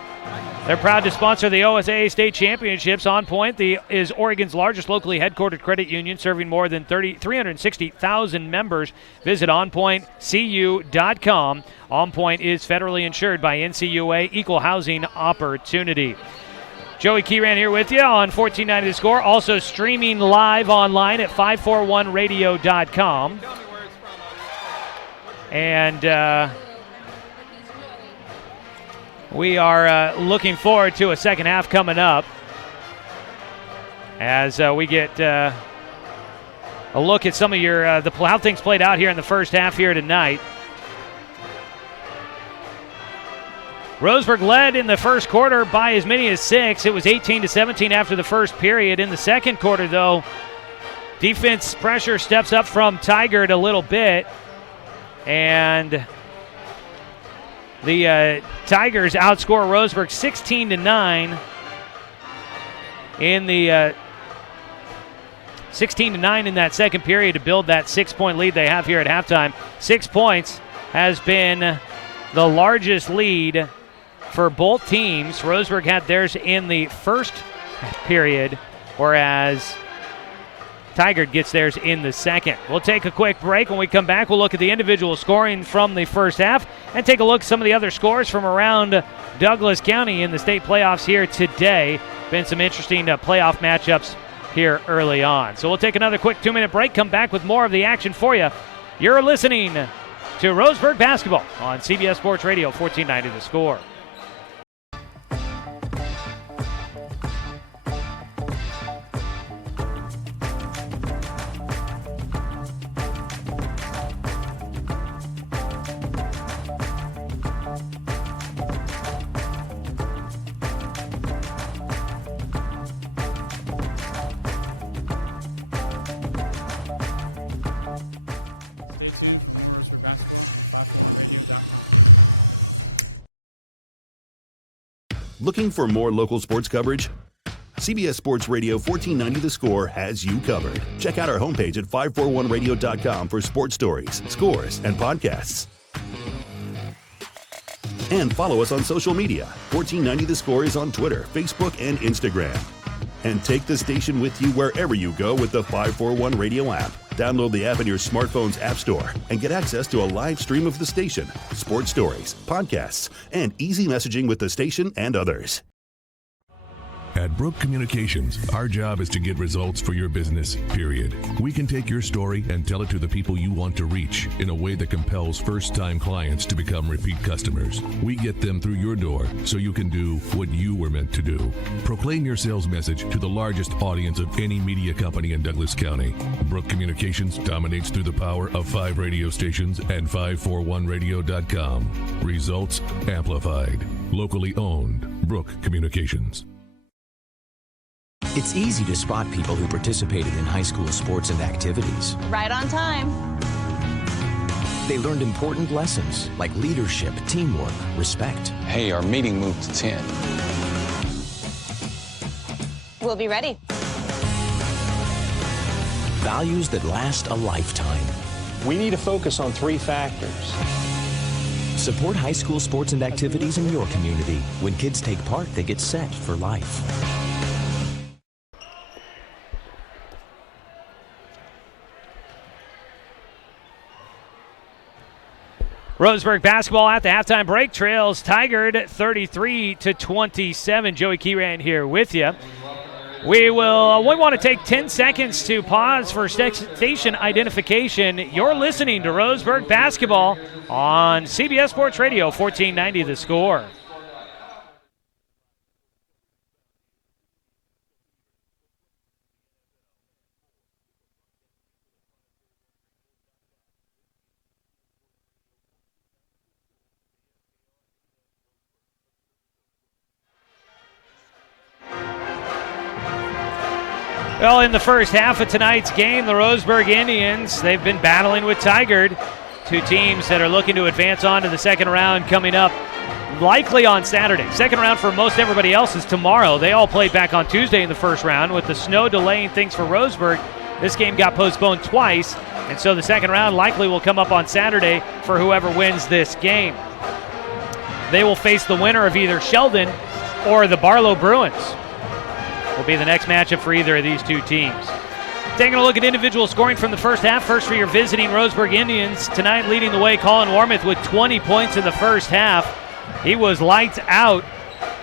They're proud to sponsor the OSAA State Championships. On Point is Oregon's largest locally headquartered credit union, serving more than 360,000 members. Visit onpointcu.com. On Point is federally insured by NCUA, Equal Housing Opportunity. Joey Keyran here with you on 1490 The Score. Also streaming live online at 541radio.com. And we are looking forward to a second half coming up as we get a look at some of your how things played out here in the first half here tonight. Roseburg led in the first quarter by as many as 6. It was 18-17 after the first period. In the second quarter, though, defense pressure steps up from Tigard a little bit. And the Tigers outscore Roseburg 16-9 in the 16-9 in that second period to build that 6-point lead they have here at halftime. 6 points has been the largest lead for both teams. Roseburg had theirs in the first period, whereas Tigard gets theirs in the second. We'll take a quick break. When we come back, we'll look at the individual scoring from the first half and take a look at some of the other scores from around Douglas County in the state playoffs here today. Been some interesting playoff matchups here early on. So we'll take another quick 2-minute break, come back with more of the action for you. You're listening to Roseburg basketball on CBS Sports Radio, 1490 The Score. Looking for more local sports coverage? CBS Sports Radio 1490 The Score has you covered. Check out our homepage at 541radio.com for sports stories, scores, and podcasts. And follow us on social media. 1490 The Score is on Twitter, Facebook, and Instagram. And take the station with you wherever you go with the 541 Radio app. Download the app in your smartphone's app store and get access to a live stream of the station, sports stories, podcasts, and easy messaging with the station and others. At Brook Communications, our job is to get results for your business, period. We can take your story and tell it to the people you want to reach in a way that compels first-time clients to become repeat customers. We get them through your door so you can do what you were meant to do. Proclaim your sales message to the largest audience of any media company in Douglas County. Brook Communications dominates through the power of 5 radio stations and 541radio.com. Results amplified. Locally owned. Brook Communications. It's easy to spot people who participated in high school sports and activities. Right on time. They learned important lessons like leadership, teamwork, respect. Hey, our meeting moved to 10. We'll be ready. Values that last a lifetime. We need to focus on 3 factors. Support high school sports and activities in your community. When kids take part, they get set for life. Roseburg basketball at the halftime break trails Tigard 33-27. Joey Keyran here with you. We want to take 10 seconds to pause for station identification. You're listening to Roseburg basketball on CBS Sports Radio 1490 The Score. Well, in the first half of tonight's game, the Roseburg Indians, they've been battling with Tigard, 2 teams that are looking to advance on to the second round coming up likely on Saturday. Second round for most everybody else is tomorrow. They all played back on Tuesday in the first round. With the snow delaying things for Roseburg, this game got postponed twice, and so the second round likely will come up on Saturday for whoever wins this game. They will face the winner of either Sheldon or the Barlow Bruins. Will be the next matchup for either of these 2 teams. Taking a look at individual scoring from the first half. First for your visiting Roseburg Indians. Tonight leading the way, Colin Warmouth with 20 points in the first half. He was lights out.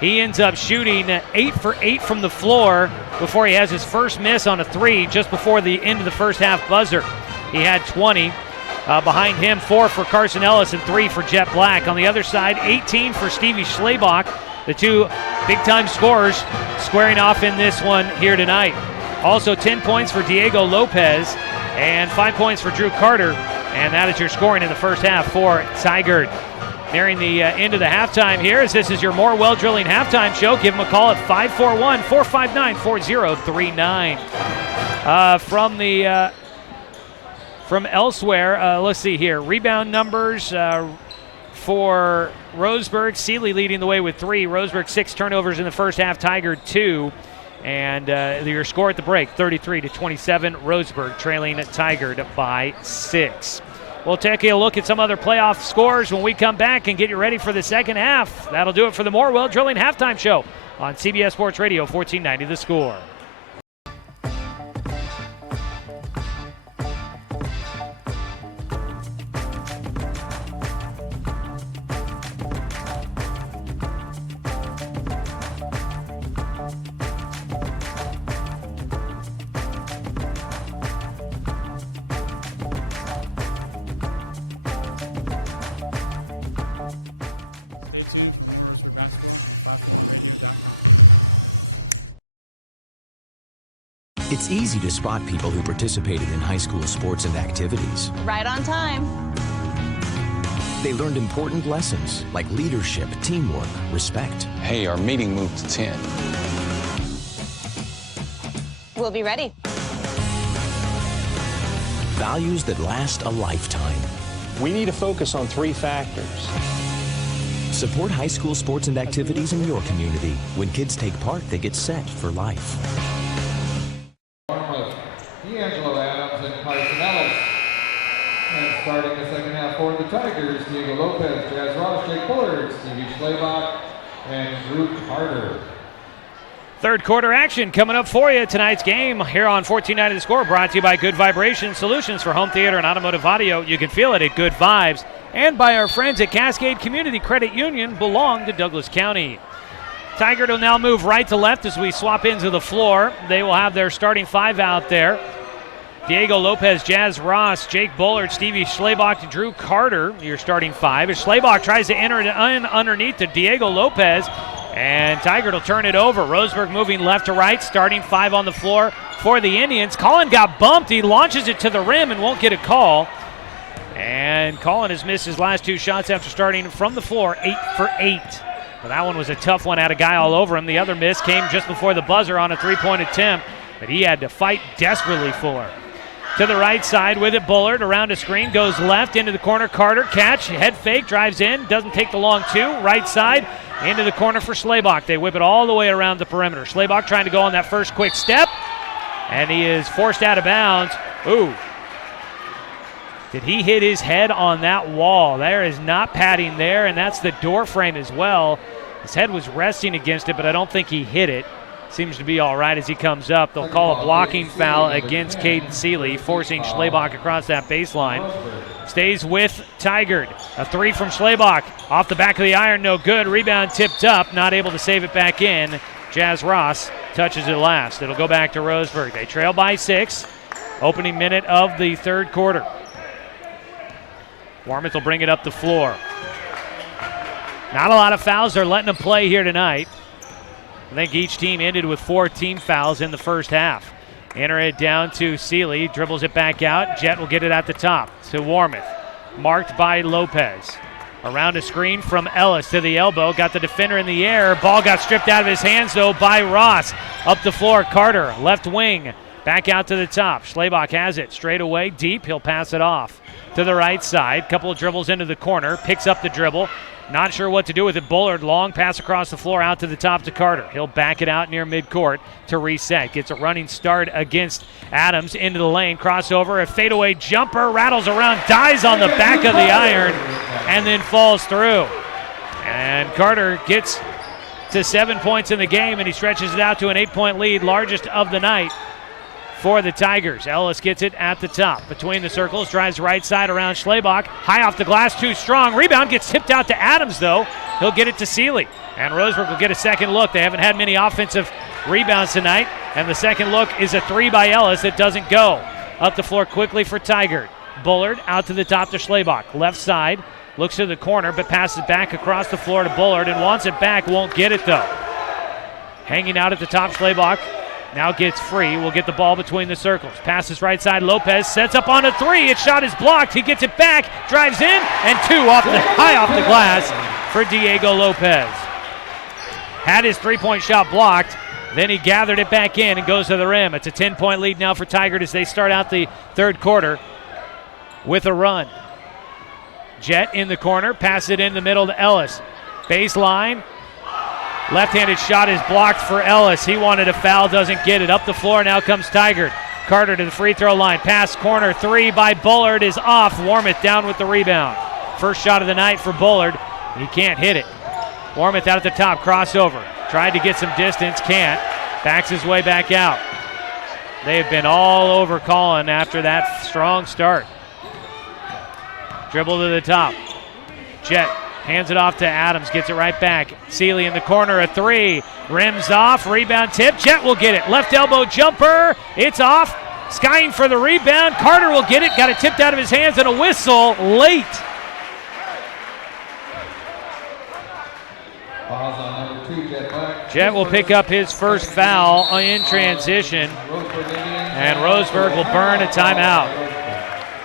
He ends up shooting 8 for 8 from the floor before he has his first miss on a 3 just before the end of the first half buzzer. He had 20. Behind him, 4 for Carson Ellis and 3 for Jet Black. On the other side, 18 for Stevie Schlebach. The 2 big-time scorers squaring off in this one here tonight. Also 10 points for Diego Lopez and 5 points for Drew Carter. And that is your scoring in the first half for Tigard. Nearing the end of the halftime here, as this is your More Well Drilling halftime show. Give them a call at 541-459-4039. From elsewhere, let's see here. Rebound numbers for Roseburg. Seeley leading the way with 3. Roseburg 6 turnovers in the first half. Tigard 2. And your score at the break, 33-27. Roseburg trailing Tigard by 6. We'll take a look at some other playoff scores when we come back and get you ready for the second half. That'll do it for the More Well Drilling halftime show on CBS Sports Radio 1490 The Score. It's easy to spot people who participated in high school sports and activities. Right on time. They learned important lessons like leadership, teamwork, respect. Hey, our meeting moved to 10. We'll be ready. Values that last a lifetime. We need to focus on 3 factors. Support high school sports and activities in your community. When kids take part, they get set for life. D'Angelo Adams and Carson Ellis. And starting the second half for the Tigers, Diego Lopez, Jazz Ross, Jake Bullard, Stevie Schlabach, and Drew Carter. Third quarter action coming up for you. Tonight's game here on 1490 The Score, brought to you by Good Vibration Solutions for home theater and automotive audio. You can feel it at Good Vibes. And by our friends at Cascade Community Credit Union, belong to Douglas County. Tigard will now move right to left as we swap into the floor. They will have their starting five out there. Diego Lopez, Jazz Ross, Jake Bullard, Stevie Schlabach, Drew Carter, your starting five. As Schlabach tries to enter it underneath to Diego Lopez, and Tigard will turn it over. Roseburg moving left to right, starting five on the floor for the Indians. Collin got bumped. He launches it to the rim and won't get a call. And Collin has missed his last two shots after starting from the floor, 8 for 8. Well, that one was a tough one, had a guy all over him. The other miss came just before the buzzer on a three-point attempt that he had to fight desperately for. To the right side with it, Bullard around a screen, goes left into the corner. Carter, catch, head fake, drives in, doesn't take the long two. Right side, into the corner for Schlabach. They whip it all the way around the perimeter. Schlabach trying to go on that first quick step, and he is forced out of bounds. Ooh. Did he hit his head on that wall? There is not padding there, and that's the door frame as well. His head was resting against it, but I don't think he hit it. Seems to be all right as he comes up. They'll call a blocking foul against Caden Seeley, forcing Schlabach across that baseline. Stays with Tigard. A three from Schlabach. Off the back of the iron, no good. Rebound tipped up, not able to save it back in. Jazz Ross touches it last. It'll go back to Roseburg. They trail by 6. Opening minute of the third quarter. Warmouth will bring it up the floor. Not a lot of fouls. They're letting them play here tonight. I think each team ended with 4 team fouls in the first half. Enter it down to Seeley. Dribbles it back out. Jet will get it at the top to Warmouth. Marked by Lopez. Around a screen from Ellis to the elbow. Got the defender in the air. Ball got stripped out of his hands, though, by Ross. Up the floor, Carter, left wing. Back out to the top. Schlabach has it. Straight away, deep. He'll pass it off. To the right side, couple of dribbles into the corner, picks up the dribble, not sure what to do with it. Bullard, long pass across the floor out to the top to Carter. He'll back it out near midcourt to reset. Gets a running start against Adams into the lane, crossover, a fadeaway jumper, rattles around, dies on the back of the iron, and then falls through. And Carter gets to 7 points in the game, and he stretches it out to an 8-point lead, largest of the night for the Tigers. Ellis gets it at the top. Between the circles, drives right side around Schlabach. High off the glass, too strong. Rebound gets tipped out to Adams, though. He'll get it to Seeley. And Roseburg will get a second look. They haven't had many offensive rebounds tonight. And the second look is a three by Ellis that doesn't go. Up the floor quickly for Tigard. Bullard out to the top to Schlabach. Left side, looks to the corner, but passes back across the floor to Bullard and wants it back. Won't get it, though. Hanging out at the top, Schlabach. Now gets free, will get the ball between the circles. Passes right side, Lopez sets up on a three. His shot is blocked. He gets it back, drives in, and high off the glass for Diego Lopez. Had his three-point shot blocked, then he gathered it back in and goes to the rim. It's a 10-point lead now for Tigard as they start out the third quarter with a run. Jet in the corner, passes it in the middle to Ellis. Baseline. Left-handed shot is blocked for Ellis. He wanted a foul, doesn't get it. Up the floor, now comes Tigard. Carter to the free throw line. Pass corner, three by Bullard is off. Warmouth down with the rebound. First shot of the night for Bullard. He can't hit it. Warmouth out at the top, crossover. Tried to get some distance, can't. Backs his way back out. They've been all over Collin after that strong start. Dribble to the top. Jet hands it off to Adams, gets it right back. Seeley in the corner, a three. Rims off, rebound tip. Jet will get it. Left elbow jumper. It's off. Skying for the rebound. Carter will get it. Got it tipped out of his hands and a whistle late. Jet will pick up his first foul in transition. And Roseburg will burn a timeout.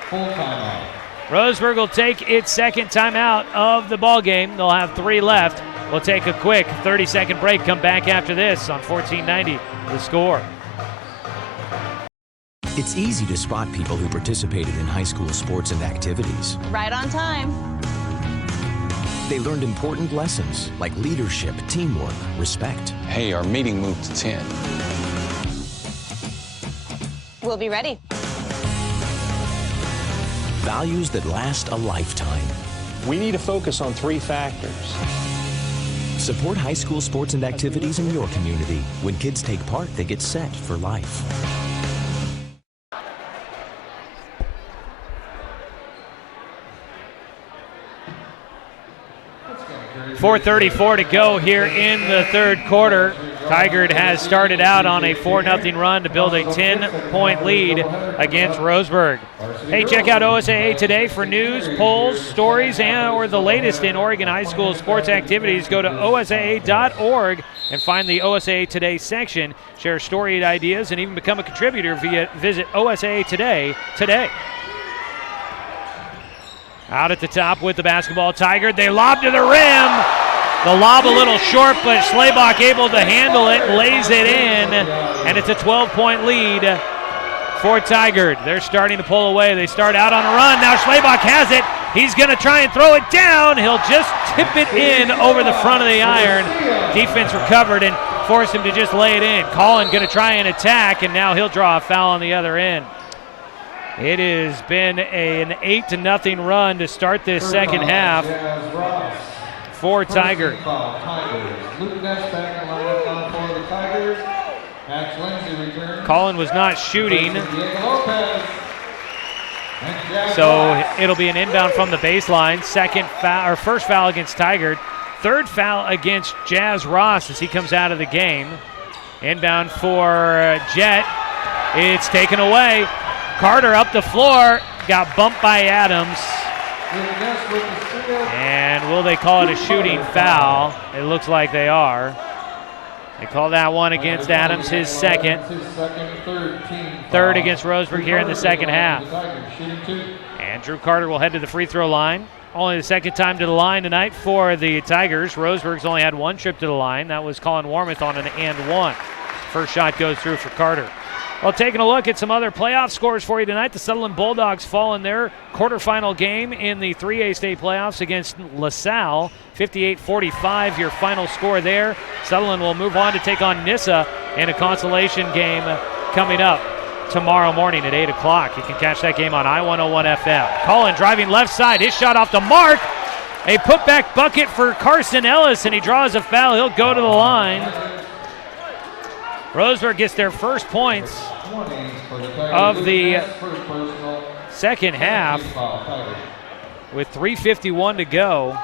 Full timeout. Roseburg will take its second timeout of the ball game. They'll have 3 left. We'll take a quick 30-second break. Come back after this on 1490 The Score. It's easy to spot people who participated in high school sports and activities. Right on time. They learned important lessons like leadership, teamwork, respect. Hey, our meeting moved to 10. We'll be ready. Values that last a lifetime. We need to focus on 3 factors. Support high school sports and activities in your community. When kids take part, they get set for life. 4:34 to go here in the third quarter. Tigard has started out on a 4-0 run to build a 10-point lead against Roseburg. Hey, check out OSAA Today for news, polls, stories, or the latest in Oregon high school sports activities. Go to osaa.org and find the OSAA Today section. Share story ideas and even become a contributor visit OSAA Today today. Out at the top with the basketball, Tigard. They lob to the rim. The lob a little short, but Schlebach able to handle it, lays it in, and it's a 12-point lead for Tigard. They're starting to pull away. They start out on a run. Now Schlebach has it. He's going to try and throw it down. He'll just tip it in over the front of the iron. Defense recovered and forced him to just lay it in. Collin going to try and attack, and now he'll draw a foul on the other end. It has been an 8-0 run to start this second half for Tigard. Collin was not shooting, so it'll be an inbound from the baseline. First foul against Tigard. Third foul against Jazz Ross as he comes out of the game. Inbound for Jet. It's taken away. Carter up the floor, got bumped by Adams. And will they call it a shooting foul? It looks like they are. They call that one against Adams, his second. Third against Roseburg here in the second half. And Drew Carter will head to the free throw line. Only the second time to the line tonight for the Tigers. Roseburg's only had one trip to the line. That was Colin Warmoth on an and one. First shot goes through for Carter. Well, taking a look at some other playoff scores for you tonight, the Sutherland Bulldogs fall in their quarterfinal game in the 3A state playoffs against LaSalle. 58-45, your final score there. Sutherland will move on to take on Nissa in a consolation game coming up tomorrow morning at 8 o'clock. You can catch that game on I-101 FM. Collin driving left side, his shot off the mark. A putback bucket for Carson Ellis, and he draws a foul. He'll go to the line. Roseburg gets their first points of the second half with 3:51 to go.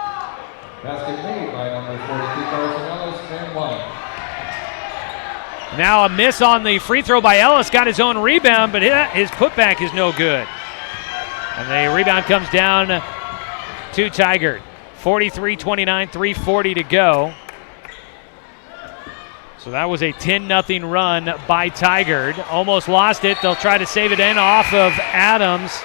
Now a miss on the free throw by Ellis, got his own rebound, but his putback is no good. And the rebound comes down to Tigard. 43-29, 3:40 to go. So that was a 10-0 run by Tigard. Almost lost it. They'll try to save it in off of Adams.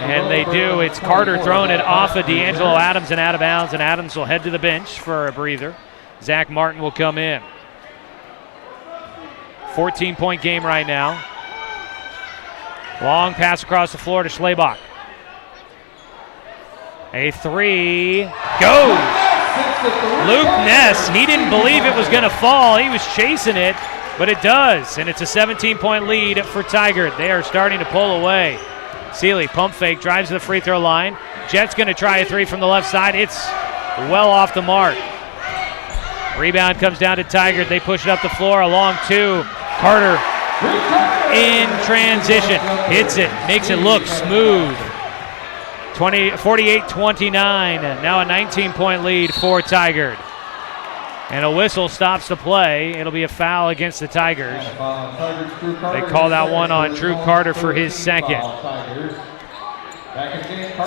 And they do. It's Carter throwing it off of D'Angelo Adams and out of bounds, and Adams will head to the bench for a breather. Zach Martin will come in. 14-point game right now. Long pass across the floor to Schlebach. A three goes. Luke Ness, he didn't believe it was going to fall. He was chasing it, but it does. And it's a 17-point lead for Tigard. They are starting to pull away. Seeley, pump fake, drives to the free throw line. Jet's going to try a three from the left side. It's well off the mark. Rebound comes down to Tigard. They push it up the floor, along two. Carter in transition. Hits it, makes it look smooth. 48-29, now a 19-point lead for Tigard. And a whistle stops the play. It'll be a foul against the Tigers. They call that one on Drew Carter for his second.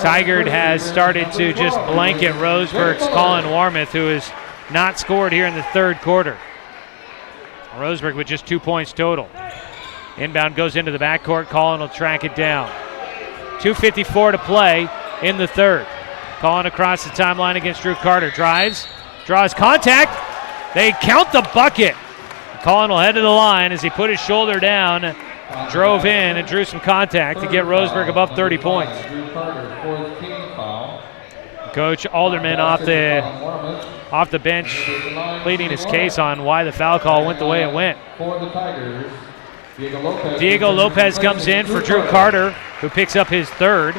Tigard has started to just blanket Roseburg's Colin Warmoth, who has not scored here in the third quarter. Roseburg with just 2 points total. Inbound goes into the backcourt. Colin will track it down. 2:54 to play in the third. Colin across the timeline against Drew Carter. Drives, draws contact. They count the bucket. Colin will head to the line as he put his shoulder down, drove in, and drew some contact to get Roseburg above 30 points. Coach Alderman off the bench, pleading his case on why the foul call went the way it went. For the Tigers, Diego Lopez comes in for Drew Carter, who picks up his third.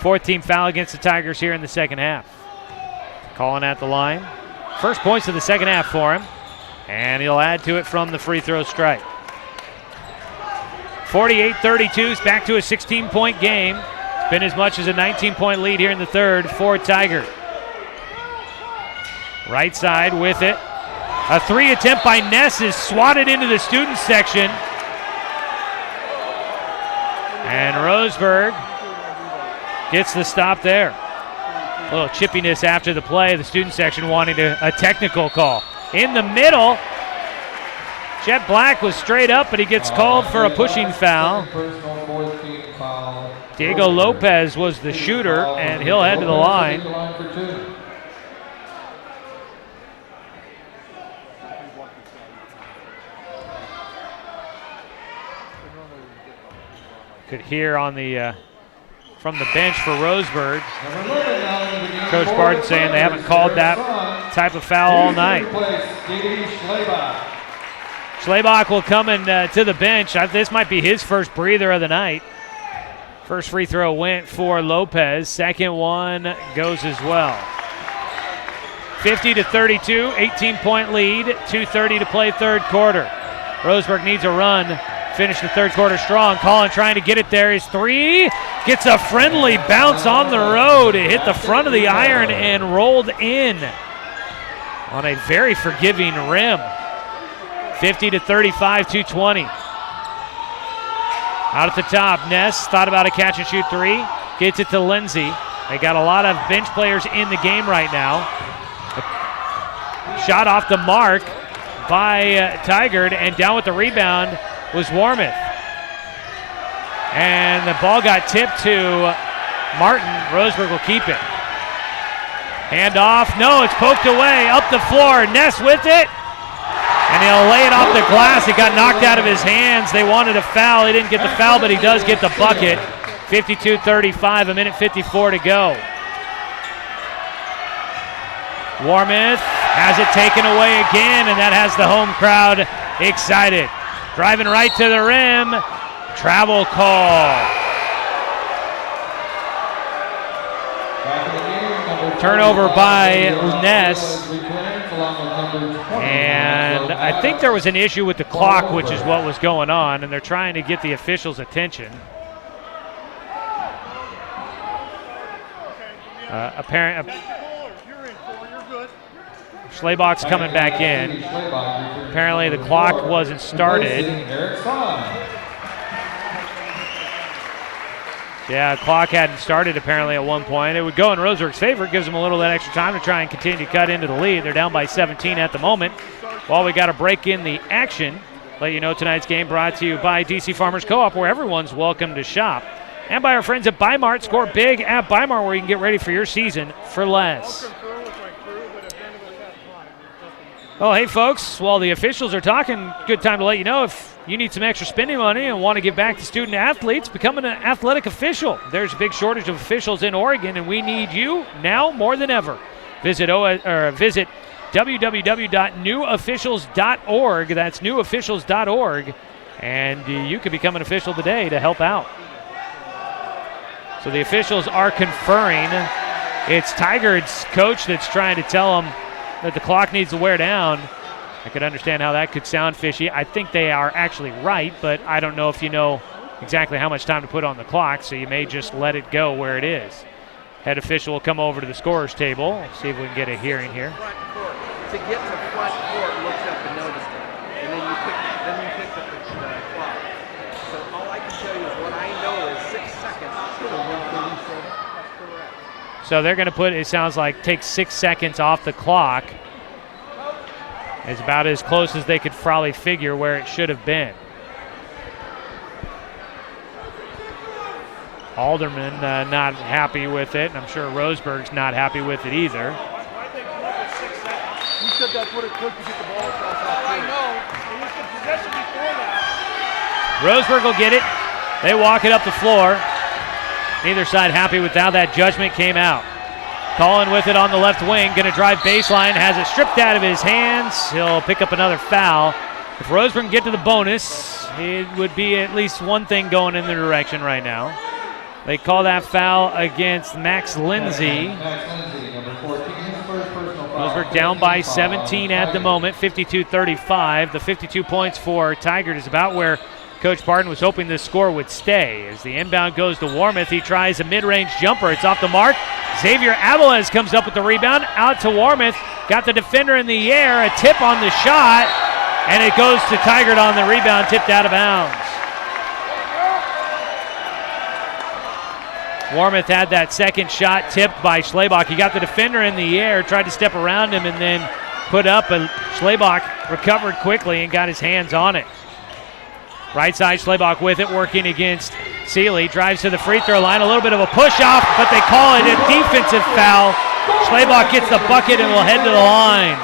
Fourth team foul against the Tigers here in the second half. Calling at the line. First points of the second half for him, and he'll add to it from the free throw strike. 48-32 is back to a 16-point game. It's been as much as a 19-point lead here in the third for Tiger. Right side with it. A three attempt by Ness is swatted into the student section. And Roseburg gets the stop there. A little chippiness after the play. The student section wanting a technical call. In the middle, Jet Black was straight up, but he gets called for a pushing foul. Diego Lopez was the shooter, and he'll head to the line. Could hear on the from the bench for Roseburg, Coach Barton saying they haven't called that type of foul all night. Schlebach will come in to the bench. This might be his first breather of the night. First free throw went for Lopez. Second one goes as well. 50-32, 18-point lead, 2:30 to play third quarter. Roseburg needs a run. Finish the third quarter strong. Collin trying to get it there. His three gets a friendly bounce on the road. It hit the front of the iron and rolled in on a very forgiving rim. 50-35, 2:20. Out at the top, Ness thought about a catch and shoot three. Gets it to Lindsay. They got a lot of bench players in the game right now. Shot off the mark by Tigard, and down with the rebound was Warmouth. And the ball got tipped to Martin. Roseburg will keep it. Hand off. No, it's poked away. Up the floor. Ness with it. And he'll lay it off the glass. It got knocked out of his hands. They wanted a foul. He didn't get the foul, but he does get the bucket. 52-35, a minute 54 to go. Warmouth has it taken away again, and that has the home crowd excited. Driving right to the rim. Travel call. Turnover by Ness. And I think there was an issue with the clock, which is what was going on, and they're trying to get the officials' attention. Schlebach's coming back in. Apparently the clock wasn't started. Yeah, the clock hadn't started apparently at one point. It would go in Roseburg's favor. It gives them a little bit extra time to try and continue to cut into the lead. They're down by 17 at the moment. While we got a break in the action, let you know tonight's game brought to you by DC Farmers Co-op, where everyone's welcome to shop. And by our friends at Bi-Mart. Score big at Bi-Mart, where you can get ready for your season for less. Well, hey, folks, while the officials are talking, good time to let you know if you need some extra spending money and want to give back to student athletes, become an athletic official. There's a big shortage of officials in Oregon, and we need you now more than ever. Visit www.newofficials.org. That's newofficials.org, and you can become an official today to help out. So the officials are conferring. It's Tigard's coach that's trying to tell them that the clock needs to wear down. I could understand how that could sound fishy. I think they are actually right, but I don't know if you know exactly how much time to put on the clock, so you may just let it go where it is. Head official will come over to the scorer's table. See if we can get a hearing here. To get to front court, looks up and notices it, and then you pick up the clock. So all I can tell you is what I know is 6 seconds. So they're going to put, it sounds like, take 6 seconds off the clock. It's about as close as they could probably figure where it should have been. Alderman not happy with it, and I'm sure Roseburg's not happy with it either. You said that's what it took to get the ball across. I know. It was the possession before that. Roseburg will get it. They walk it up the floor. Neither side happy with how that judgment came out. Colin with it on the left wing, going to drive baseline, has it stripped out of his hands. He'll pick up another foul. If Roseburg can get to the bonus, it would be at least one thing going in their direction right now. They call that foul against Max Lindsay. Roseburg down by 17 at the moment, 52-35. The 52 points for Tigard is about where Coach Barton was hoping this score would stay. As the inbound goes to Warmoth, he tries a mid-range jumper. It's off the mark. Xavier Aviles comes up with the rebound. Out to Warmoth. Got the defender in the air. A tip on the shot. And it goes to Tigard on the rebound, tipped out of bounds. Warmoth had that second shot tipped by Schlebach. He got the defender in the air, tried to step around him, and then put up. But Schlebach recovered quickly and got his hands on it. Right side, Schlebach with it, working against Seeley. Drives to the free throw line, a little bit of a push-off, but they call it a defensive foul. Schlebach gets the bucket and will head to the line.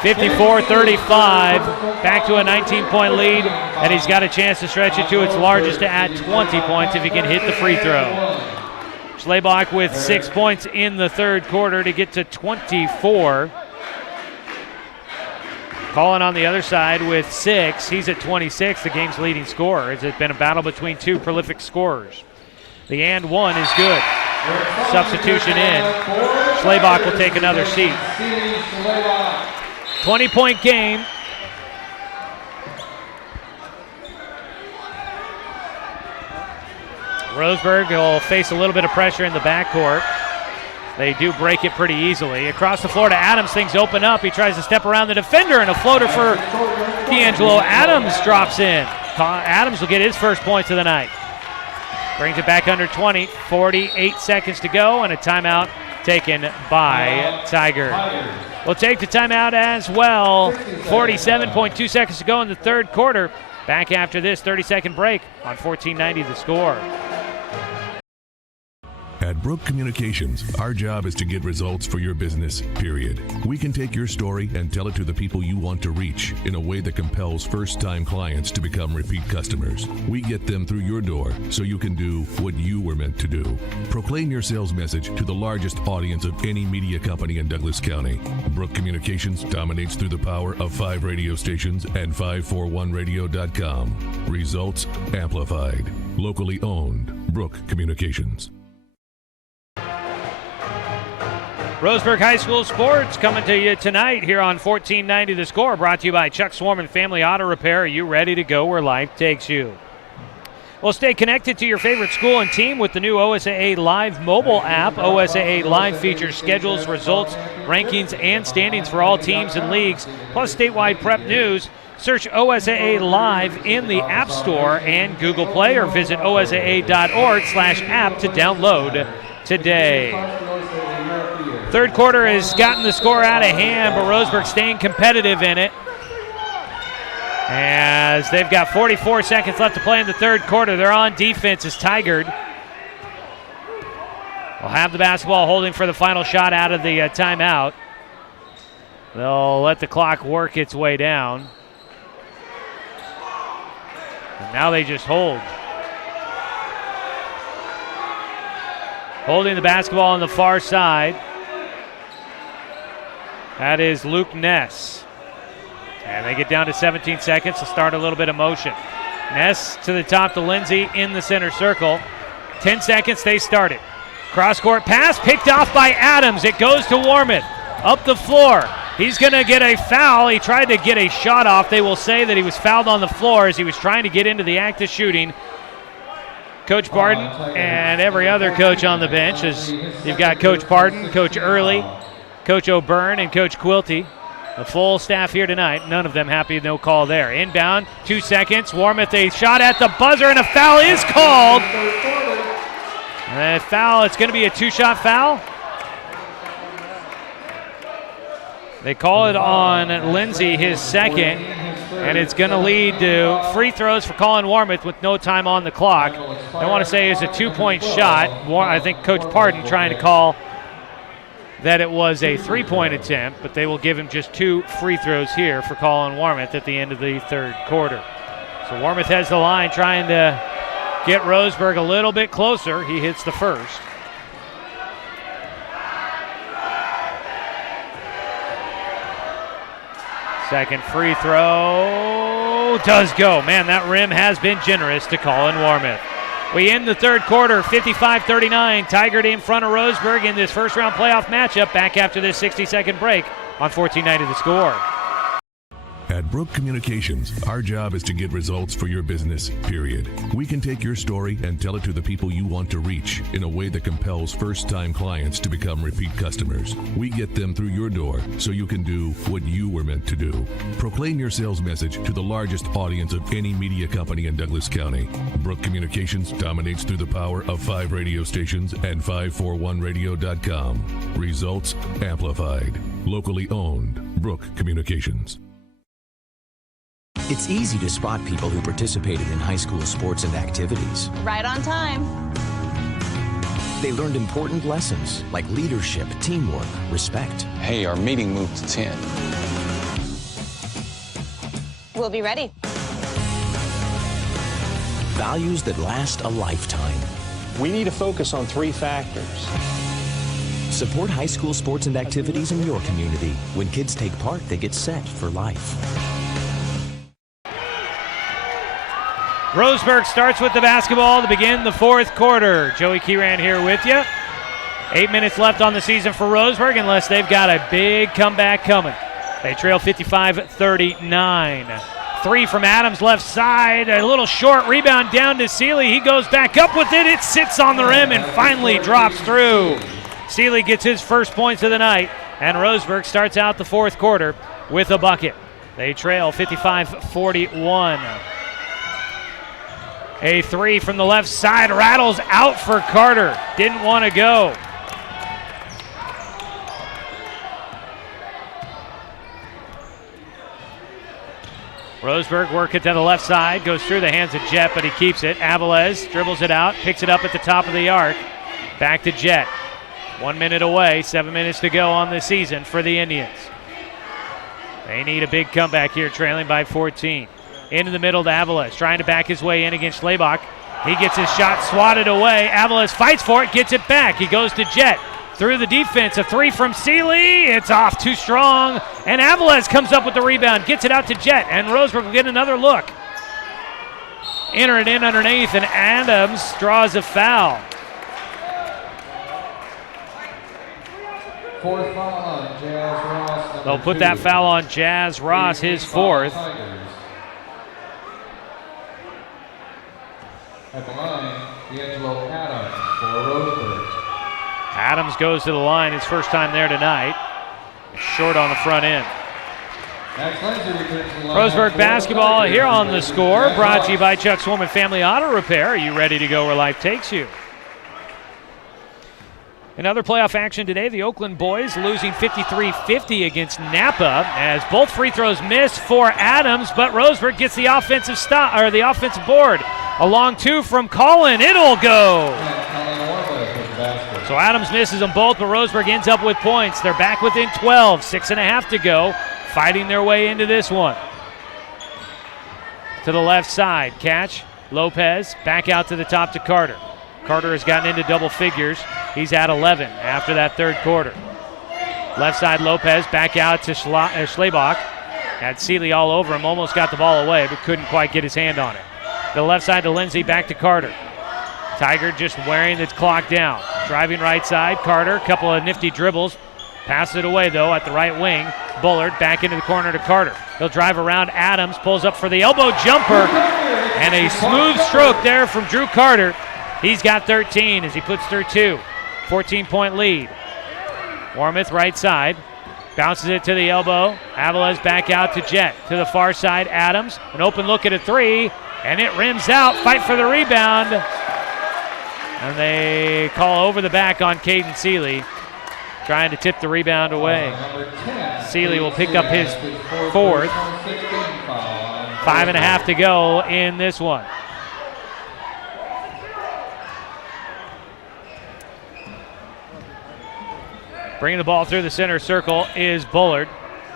54-35, back to a 19-point lead, and he's got a chance to stretch it to its largest to add 20 points if he can hit the free throw. Schlebach with 6 points in the third quarter to get to 24. Colin on the other side with 6. He's at 26, the game's leading scorer. It's been a battle between two prolific scorers. The and one is good. Substitution in. Schlebach will take another seat. 20-point game. Roseburg will face a little bit of pressure in the backcourt. They do break it pretty easily. Across the floor to Adams, things open up. He tries to step around the defender, and a floater for D'Angelo Adams drops in. Adams will get his first points of the night. Brings it back under 20, 48 seconds to go, and a timeout taken by Tigard. We'll take the timeout as well. 47.2 seconds to go in the third quarter. Back after this 30-second break on 1490 The Score. At Brook Communications, our job is to get results for your business, period. We can take your story and tell it to the people you want to reach in a way that compels first-time clients to become repeat customers. We get them through your door so you can do what you were meant to do. Proclaim your sales message to the largest audience of any media company in Douglas County. Brook Communications dominates through the power of 5 radio stations and 541radio.com. Results amplified. Locally owned. Brook Communications. Roseburg High School Sports coming to you tonight here on 1490 The Score, brought to you by Chuck Swarman Family Auto Repair. Are you ready to go where life takes you? Well, stay connected to your favorite school and team with the new OSAA Live mobile app. OSAA Live features schedules, results, rankings, and standings for all teams and leagues, plus statewide prep news. Search OSAA Live in the App Store and Google Play, or visit osaa.org/app to download today. Third quarter has gotten the score out of hand, but Roseburg staying competitive in it, as they've got 44 seconds left to play in the third quarter. They're on defense as Tigard will have the basketball, holding for the final shot out of the timeout. They'll let the clock work its way down. And now they just hold. Holding the basketball on the far side. That is Luke Ness. And they get down to 17 seconds to start a little bit of motion. Ness to the top to Lindsay in the center circle. 10 seconds, they started. Cross-court pass picked off by Adams. It goes to Warmoth. Up the floor. He's going to get a foul. He tried to get a shot off. They will say that he was fouled on the floor as he was trying to get into the act of shooting. Coach Barton and every other coach on the bench, as you've got Coach Barton, Coach Early, Coach O'Byrne, and Coach Quilty. The full staff here tonight. None of them happy, no call there. Inbound, 2 seconds. Warmoth, a shot at the buzzer, and a foul is called. And a foul, it's going to be a 2-shot foul. They call it on Lindsay, his second, and it's going to lead to free throws for Colin Warmoth with no time on the clock. I want to say it's a 2-point shot. I think Coach Barton trying to call that it was a 3-point attempt, but they will give him just 2 free throws here for Colin Warmoth at the end of the third quarter. So Warmoth has the line, trying to get Roseburg a little bit closer. He hits the first. Second free throw does go. Man, that rim has been generous to Colin Warmoth. We end the third quarter, 55-39. Tigard in front of Roseburg in this first-round playoff matchup. Back after this 60-second break on 1490 The Score. At Brook Communications, our job is to get results for your business, period. We can take your story and tell it to the people you want to reach in a way that compels first-time clients to become repeat customers. We get them through your door so you can do what you were meant to do. Proclaim your sales message to the largest audience of any media company in Douglas County. Brook Communications dominates through the power of 5 radio stations and 541radio.com. Results amplified. Locally owned. Brook Communications. It's easy to spot people who participated in high school sports and activities. Right on time. They learned important lessons like leadership, teamwork, respect. Hey, our meeting moved to 10. We'll be ready. Values that last a lifetime. We need to focus on 3 factors. Support high school sports and activities in your community. When kids take part, they get set for life. Roseburg starts with the basketball to begin the fourth quarter. Joey Keyran here with you. 8 minutes left on the season for Roseburg unless they've got a big comeback coming. They trail 55-39. 3 from Adams left side. A little short rebound down to Seeley. He goes back up with it. It sits on the rim and finally drops through. Seeley gets his first points of the night, and Roseburg starts out the fourth quarter with a bucket. They trail 55-41. A 3 from the left side rattles out for Carter. Didn't want to go. Roseburg work it to the left side, goes through the hands of Jet, but he keeps it. Avilés dribbles it out, picks it up at the top of the arc. Back to Jet. 1 minute away, 7 minutes to go on the season for the Indians. They need a big comeback here, trailing by 14. Into the middle to Avilés, trying to back his way in against Schlebach. He gets his shot swatted away. Avilés fights for it, gets it back. He goes to Jet. Through the defense, a 3 from Seeley. It's off too strong. And Avilés comes up with the rebound, gets it out to Jet. And Roseburg will get another look. Enter it in underneath, and Adams draws a foul. Fourth foul on Jazz Ross. They'll put that foul on Jazz Ross, his fourth. At the line, D'Angelo Adams for Roseburg. Adams goes to the line, his first time there tonight. Short on the front end. Roseburg basketball here on The Score, brought to you by Chuck's Home and Family Auto Repair. Are you ready to go where life takes you? In other playoff action today, the Oakland boys losing 53-50 against Napa as both free throws miss for Adams, but Roseburg gets the offensive board. A long 2 from Colin. It'll go. So Adams misses them both, but Roseburg ends up with points. They're back within 12, 6.5 to go, fighting their way into this one. To the left side, catch, Lopez, back out to the top to Carter. Carter has gotten into double figures. He's at 11 after that third quarter. Left side, Lopez, back out to Schlebach. Had Seeley all over him, almost got the ball away, but couldn't quite get his hand on it. The left side to Lindsay, back to Carter. Tigard just wearing the clock down. Driving right side, Carter, couple of nifty dribbles. Passes it away, though, at the right wing. Bullard back into the corner to Carter. He'll drive around Adams, pulls up for the elbow jumper, and a smooth stroke there from Drew Carter. He's got 13 as he puts through 2. 14-point lead. Warmoth right side. Bounces it to the elbow. Avilés back out to Jet. To the far side, Adams. An open look at a 3, and it rims out. Fight for the rebound. And they call over the back on Caden Seeley, trying to tip the rebound away. Seeley will pick up his fourth. 5.5 to go in this one. Bringing the ball through the center circle is Bullard.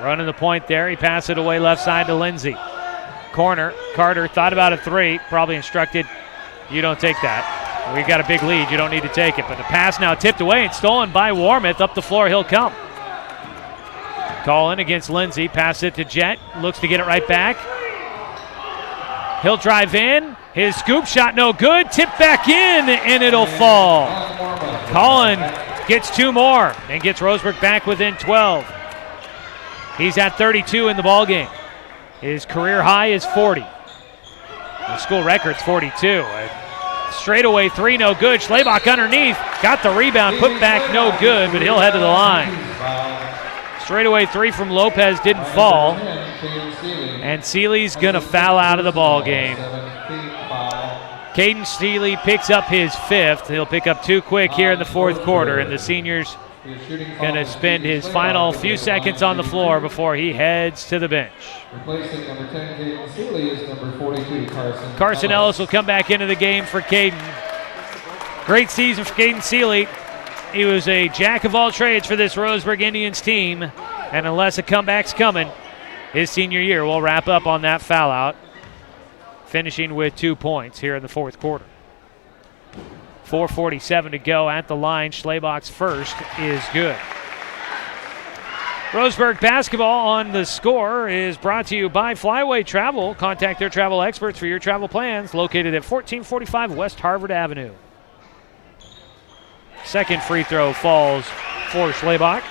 Running the point there. He passes it away left side to Lindsay. Corner. Carter thought about a 3. Probably instructed you don't take that. We got a big lead. You don't need to take it. But the pass now tipped away and stolen by Warmouth. Up the floor, he'll come. Collin against Lindsay. Pass it to Jet. Looks to get it right back. He'll drive in. His scoop shot no good. Tip back in, and it'll fall. Collin gets 2 more and gets Roseburg back within 12. He's at 32 in the ballgame. His career high is 40. The school record's 42. Straightaway 3, no good. Schlabach underneath. Got the rebound, put back, no good, but he'll head to the line. Straightaway 3 from Lopez didn't fall. And Seeley's going to foul out of the ball game. Caden Seeley picks up his 5th. He'll pick up 2 quick here in the 4th quarter, and the senior's going to spend his final few seconds on the floor before he heads to the bench. Replacing number 10, Caden Seeley, is number 42, Carson Ellis will come back into the game for Caden. Great season for Caden Seeley. He was a jack of all trades for this Roseburg Indians team, and unless a comeback's coming, his senior year will wrap up on that foul out, finishing with 2 points here in the 4th quarter. 4:47 to go at the line. Schlabach's first is good. Roseburg basketball on the score is brought to you by Flyway Travel. Contact their travel experts for your travel plans, located at 1445 West Harvard Avenue. Second free throw falls for Schlabach.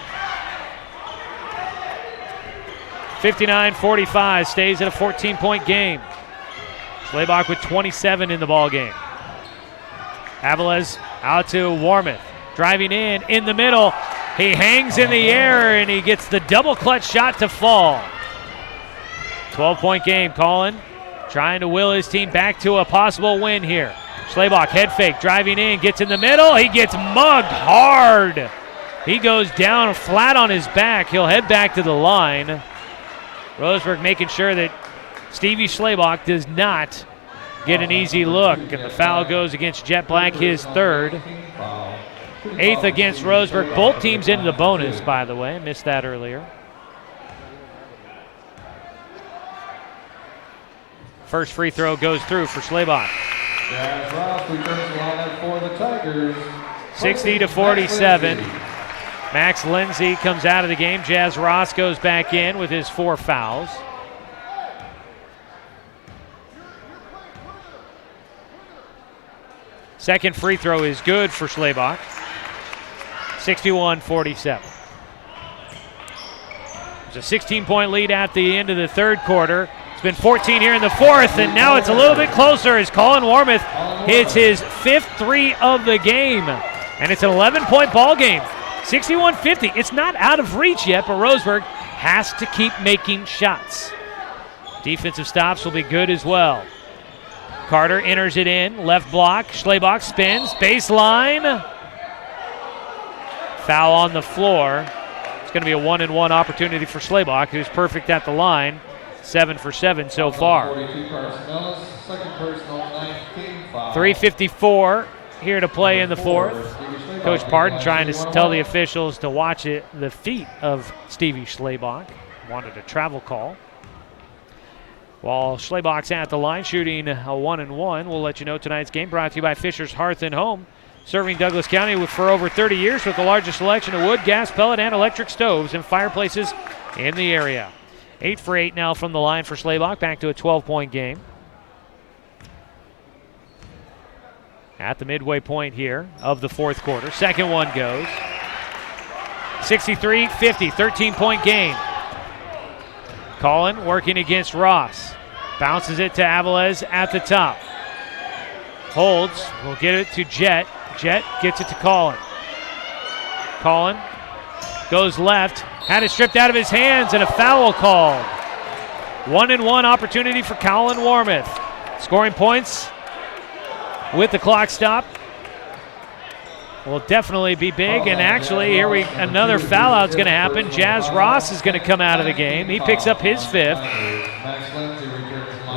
59-45, stays at a 14-point game. Schlabach with 27 in the ball game. Aviles out to Warmouth, driving in the middle. He hangs in the air, and he gets the double clutch shot to fall. 12-point game. Collin trying to will his team back to a possible win here. Schlabach head fake, driving in, gets in the middle. He gets mugged hard. He goes down flat on his back. He'll head back to the line. Roseburg making sure that Stevie Schlabach does not get an easy look. And the foul goes against Jet Black, his 3rd. 8th against Roseburg. Both teams into the bonus, by the way. Missed that earlier. First free throw goes through for Schlabach. Jazz Ross returns the lineup for the Tigers. 60-47. Max Lindsay comes out of the game. Jazz Ross goes back in with his 4 fouls. Second free throw is good for Schlabach. 61-47. There's a 16-point lead at the end of the 3rd quarter. It's been 14 here in the 4th, and now it's a little bit closer as Collin Warmouth hits his 5th 3 of the game. And it's an 11-point ball game. 61-50. It's not out of reach yet, but Roseburg has to keep making shots. Defensive stops will be good as well. Carter enters it in, left block. Schlabach spins, baseline. Foul on the floor. It's going to be a 1-and-1 opportunity for Schlabach, who's perfect at the line. 7 for 7 so far. 3:54 here to play in the 4th. Coach Pardon trying to tell the officials to watch the feet of Stevie Schlabach. Wanted a travel call. While Schlabach's at the line shooting a 1-and-1, we'll let you know tonight's game brought to you by Fisher's Hearth and Home. Serving Douglas County for over 30 years with the largest selection of wood, gas, pellet, and electric stoves and fireplaces in the area. 8 for 8 now from the line for Schlabach, back to a 12-point game. At the midway point here of the 4th quarter. Second one goes. 63-50, 13-point game. Collin working against Ross. Bounces it to Aviles at the top. Holds, will get it to Jet. Jet gets it to Collin. Collin goes left, had it stripped out of his hands, and a foul called. 1-and-1 opportunity for Collin Warmouth. Scoring points with the clock stop will definitely be big, and actually another foul out's going to happen. Jazz Ross is going to come out of the game. He picks up his 5th.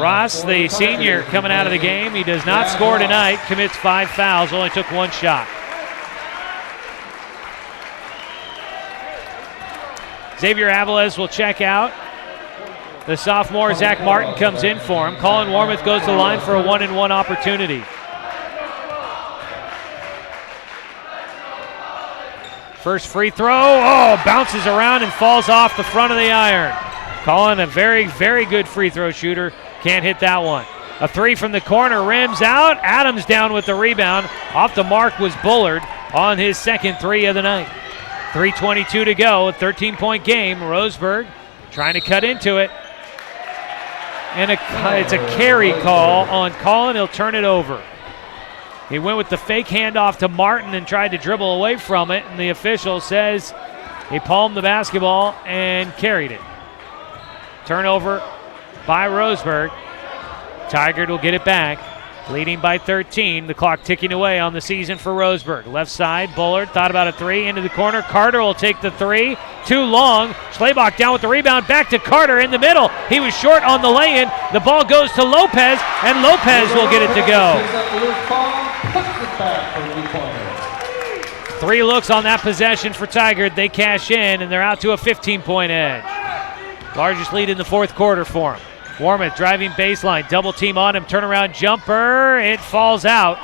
Ross, the senior, coming out of the game. He does not score tonight, commits 5 fouls, only took 1 shot. Xavier Aviles will check out. The sophomore, Zach Martin, comes in for him. Collin Warmouth goes to the line for a 1-and-1 opportunity. First free throw, bounces around and falls off the front of the iron. Colin, a very, very good free throw shooter, can't hit that one. A three from the corner, rims out. Adams down with the rebound. Off the mark was Bullard on his second three of the night. 3:22 to go, a 13-point game. Roseburg trying to cut into it. And it's a carry call on Colin. He'll turn it over. He went with the fake handoff to Martin and tried to dribble away from it, and the official says he palmed the basketball and carried it. Turnover by Roseburg. Tigard will get it back, leading by 13. The clock ticking away on the season for Roseburg. Left side, Bullard thought about a three, into the corner. Carter will take the three. Too long. Schlabach down with the rebound. Back to Carter in the middle. He was short on the lay-in. The ball goes to Lopez, and Lopez will get it to go. 3 looks on that possession for Tigard. They cash in, and they're out to a 15-point edge. Largest lead in the fourth quarter for him. Warmouth driving baseline, double team on him, turnaround jumper, it falls out.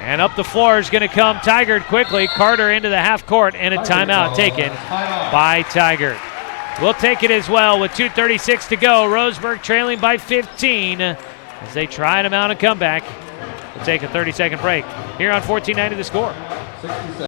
And up the floor is going to come Tigard quickly. Carter into the half court, and a timeout taken by Tigard. We'll take it as well with 2:36 to go. Roseburg trailing by 15 as they try to mount a comeback. We'll take a 30-second break here on 1490 The Score. 67.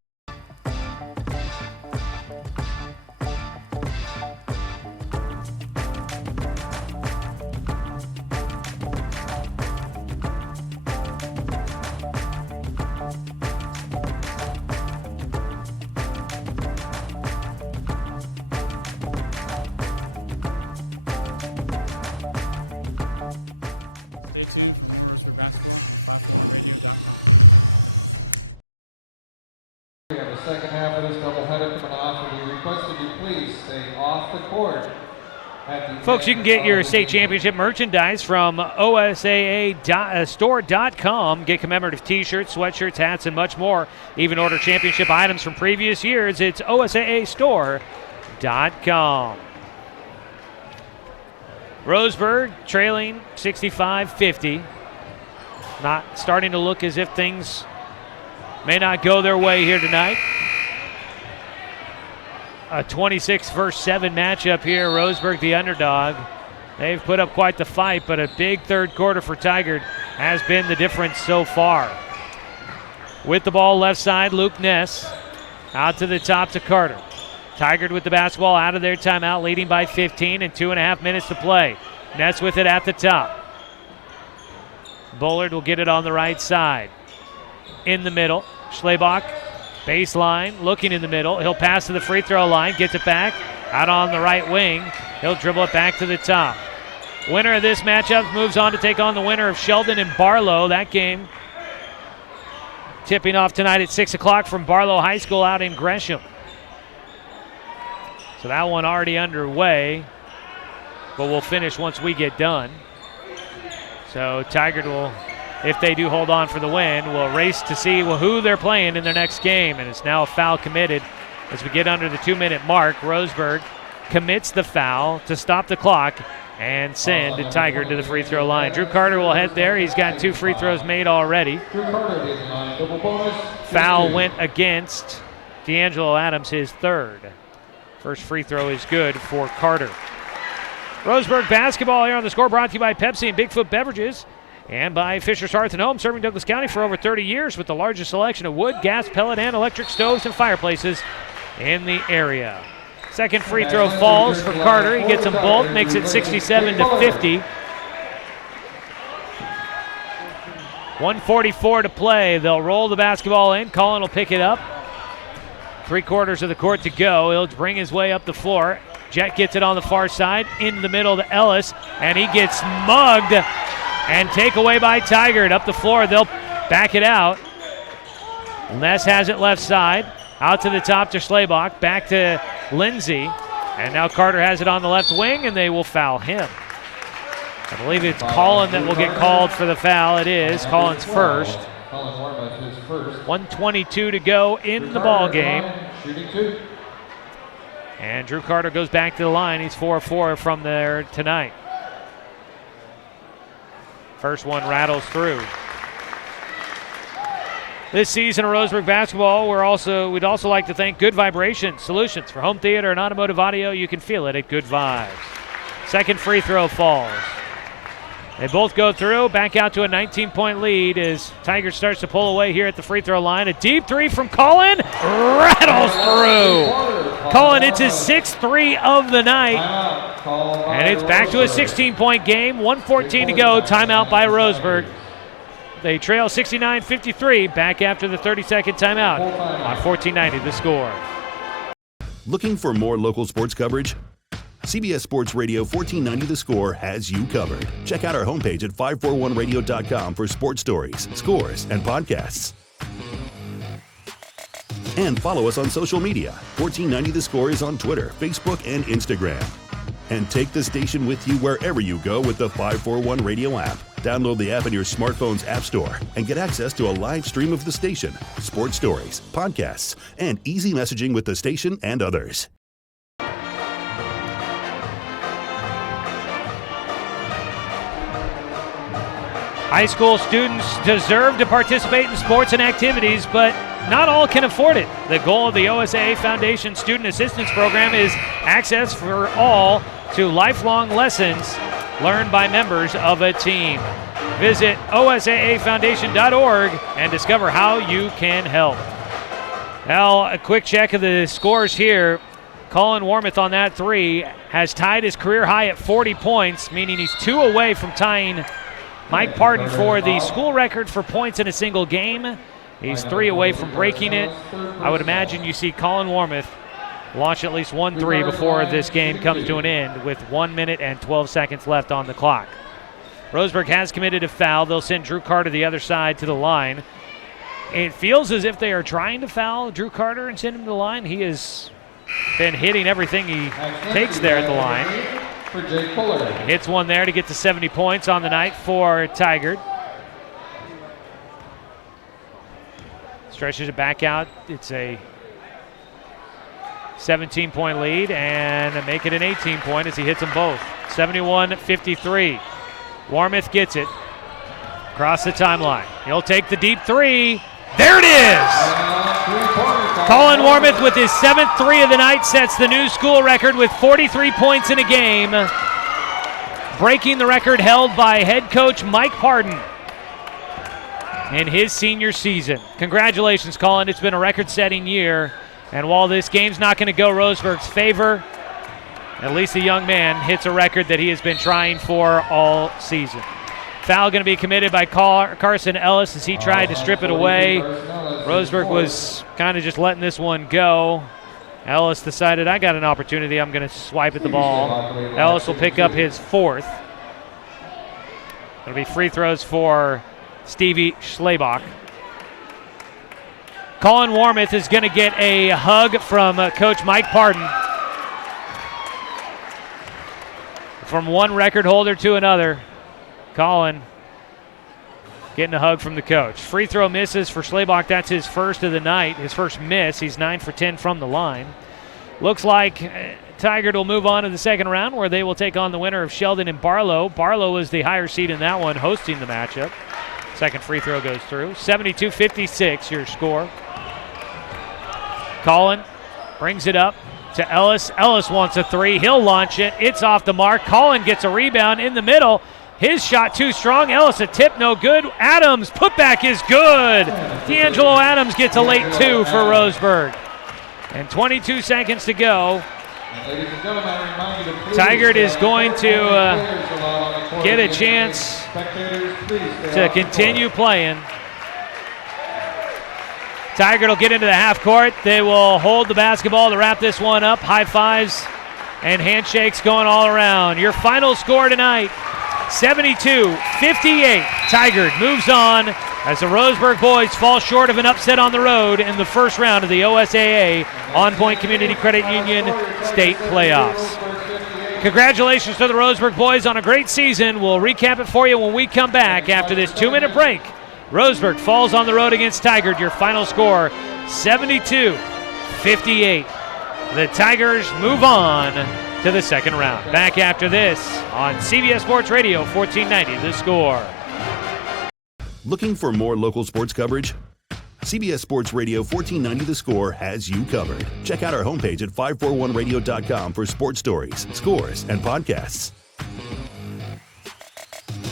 Second half of this doubleheader coming off, and we request that you please stay off the court. Folks, you can get your state championship merchandise from OSAA store.com. Get commemorative t-shirts, sweatshirts, hats, and much more. Even order championship items from previous years. It's OSAA store.com. Roseburg trailing 65-50. Not starting to look as if things may not go their way here tonight. A 26-7 matchup here. Roseburg, the underdog. They've put up quite the fight, but a big third quarter for Tigard has been the difference so far. With the ball left side, Luke Ness. Out to the top to Carter. Tigard with the basketball out of their timeout, leading by 15 and 2.5 minutes to play. Ness with it at the top. Bullard will get it on the right side. In the middle, Schlabach, baseline, looking in the middle. He'll pass to the free throw line, gets it back, out on the right wing. He'll dribble it back to the top. Winner of this matchup moves on to take on the winner of Sheldon and Barlow. That game tipping off tonight at 6 o'clock from Barlow High School out in Gresham. So that one already underway, but we'll finish once we get done. So Tigard will, if they do hold on for the win, will race to see who they're playing in their next game. And it's now a foul committed as we get under the 2-minute mark. Roseburg commits the foul to stop the clock and send Tigard to the free throw line. Drew Carter will head there. He's got 2 free throws made already. Foul went against D'Angelo Adams, his third. First free throw is good for Carter. Roseburg basketball here on The Score, brought to you by Pepsi and Bigfoot Beverages and by Fisher's Hearth and Home, serving Douglas County for over 30 years with the largest selection of wood, gas, pellet, and electric stoves and fireplaces in the area. Second free throw falls for Carter. He gets them both, makes it 67-50. 1:44 to play. They'll roll the basketball in. Colin will pick it up. 3/4 of the court to go. He'll bring his way up the floor. Jet gets it on the far side, in the middle to Ellis, and he gets mugged and take away by Tigard. Up the floor, they'll back it out. Ness has it left side, out to the top to Schlabach, back to Lindsay, and now Carter has it on the left wing, and they will foul him. I believe it's Colin that will get called for the foul. It is Colin's first. 1:22 to go in the ball game. And Drew Carter goes back to the line. He's 4-4 from there tonight. First one rattles through. this season of Roseburg basketball. We'd also like to thank Good Vibration Solutions for home theater and automotive audio. You can feel it at Good Vibes. Second free throw falls. They both go through, back out to a 19-point lead as Tigard starts to pull away here at the free throw line. A deep three from Colin rattles through. Colin hits his 6th three of the night. And it's back to a 16-point game. 1:14 to go. Timeout by Roseburg. They trail 69-53 back after the 30-second timeout on 14:90 the score. Looking for more local sports coverage? CBS Sports Radio 1490 The Score has you covered. Check out our homepage at 541radio.com for sports stories, scores, and podcasts. And follow us on social media. 1490 The Score is on Twitter, Facebook, and Instagram. And take the station with you wherever you go with the 541 Radio app. Download the app in your smartphone's app store and get access to a live stream of the station, sports stories, podcasts, and easy messaging with the station and others. High school students deserve to participate in sports and activities, but not all can afford it. The goal of the OSAA Foundation Student Assistance Program is access for all to lifelong lessons learned by members of a team. Visit osaafoundation.org and discover how you can help. Now, a quick check of the scores here. Colin Warmoth on that three has tied his career high at 40 points, meaning he's 2 away from tying Mike Pardon for the school record for points in a single game. He's 3 away from breaking it. I would imagine you see Colin Warmoth launch at least 1 3 before this game comes to an end with 1 minute and 12 seconds left on the clock. Roseburg has committed a foul. They'll send Drew Carter the other side to the line. It feels as if they are trying to foul Drew Carter and send him to the line. He has been hitting everything he takes there at the line. Hits one there to get to 70 points on the night for Tigard. Stretches it back out. It's a 17-point lead and make it an 18-point as he hits them both. 71-53. Warmoth gets it across the timeline. He'll take the deep three. There it is! Colin Warmoth with his 7th three of the night sets the new school record with 43 points in a game, breaking the record held by head coach Mike Pardon in his senior season. Congratulations, Colin. It's been a record-setting year, and while this game's not going to go Roseburg's favor, at least the young man hits a record that he has been trying for all season. Foul going to be committed by Carson Ellis as he tried to strip it away. Roseburg was kind of just letting this one go. Ellis decided, I got an opportunity, I'm going to swipe at the ball. Ellis will pick up his 4th. It'll be free throws for Stevie Schlebach. Colin Warmoth is going to get a hug from Coach Mike Pardon. From one record holder to another, Colin getting a hug from the coach. Free throw misses for Schlebach. That's his first of the night, his first miss. He's 9 for 10 from the line. Looks like Tigard will move on to the second round where they will take on the winner of Sheldon and Barlow. Barlow is the higher seed in that one, hosting the matchup. Second free throw goes through. 72-56 your score. Colin brings it up to Ellis. Ellis wants a three. He'll launch it. It's off the mark. Colin gets a rebound in the middle. His shot too strong. Ellis a tip, no good. Adams, putback is good. D'Angelo Adams gets a late 2 for Roseburg. And 22 seconds to go. Tigard is going to get a chance to continue playing. Tigard will get into the half court. They will hold the basketball to wrap this one up. High fives and handshakes going all around. Your final score tonight, 72-58. Tigard moves on as the Roseburg boys fall short of an upset on the road in the first round of the OSAA On Point Community Credit Union State Playoffs. Congratulations to the Roseburg boys on a great season. We'll recap it for you when we come back after this 2-minute break. Roseburg falls on the road against Tigard. Your final score, 72-58. The Tigers move on to the second round. Back after this on CBS Sports Radio 1490 The Score. Looking for more local sports coverage? CBS Sports Radio 1490 The Score has you covered. Check out our homepage at 541radio.com for sports stories, scores, and podcasts.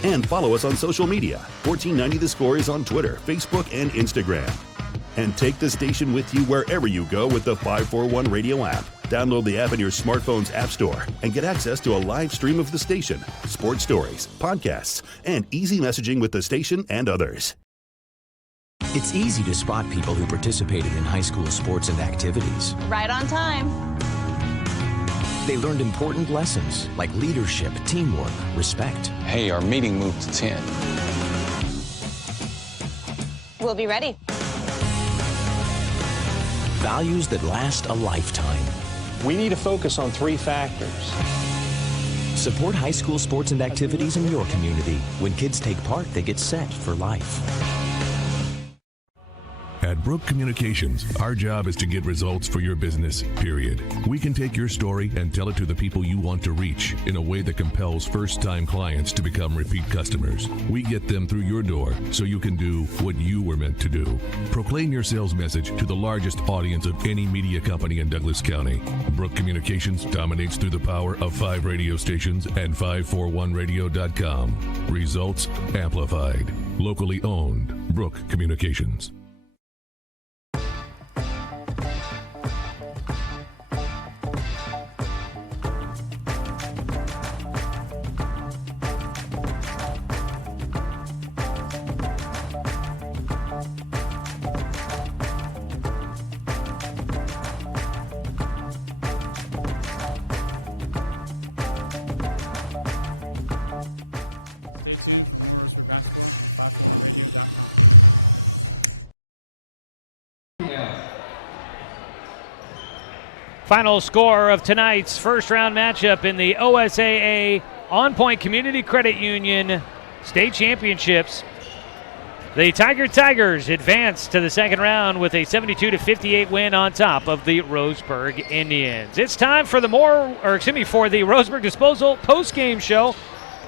And follow us on social media. 1490 The Score is on Twitter, Facebook, and Instagram. And take the station with you wherever you go with the 541 Radio app. Download the app in your smartphone's app store and get access to a live stream of the station, sports stories, podcasts, and easy messaging with the station and others. It's easy to spot people who participated in high school sports and activities. Right on time. They learned important lessons like leadership, teamwork, respect. Hey, our meeting moved to 10. We'll be ready. Values that last a lifetime. We need to focus on 3 factors. Support high school sports and activities in your community. When kids take part, they get set for life. At Brook Communications, our job is to get results for your business, period. We can take your story and tell it to the people you want to reach in a way that compels first-time clients to become repeat customers. We get them through your door so you can do what you were meant to do. Proclaim your sales message to the largest audience of any media company in Douglas County. Brook Communications dominates through the power of 5 radio stations and 541radio.com. Results amplified. Locally owned. Brook Communications. Final score of tonight's first-round matchup in the OSAA On Point Community Credit Union State Championships. The Tigers advance to the second round with a 72-58 win on top of the Roseburg Indians. It's time for the Roseburg Disposal post-game show.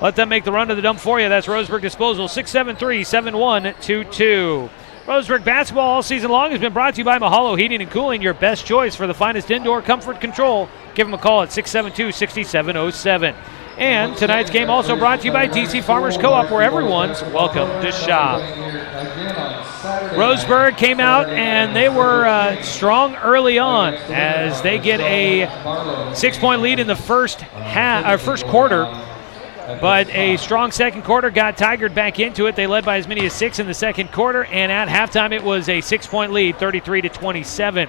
Let them make the run to the dump for you. That's Roseburg Disposal, 673-7122. Roseburg basketball all season long has been brought to you by Mahalo Heating and Cooling, your best choice for the finest indoor comfort control. Give them a call at 672-6707. And tonight's game also brought to you by TC Farmers Co-op, where everyone's welcome to shop. Roseburg came out and they were strong early on as they get a 6-point lead in the first quarter. But a strong second quarter got Tigard back into it. They led by as many as 6 in the second quarter, and at halftime it was a 6-point lead, 33-27.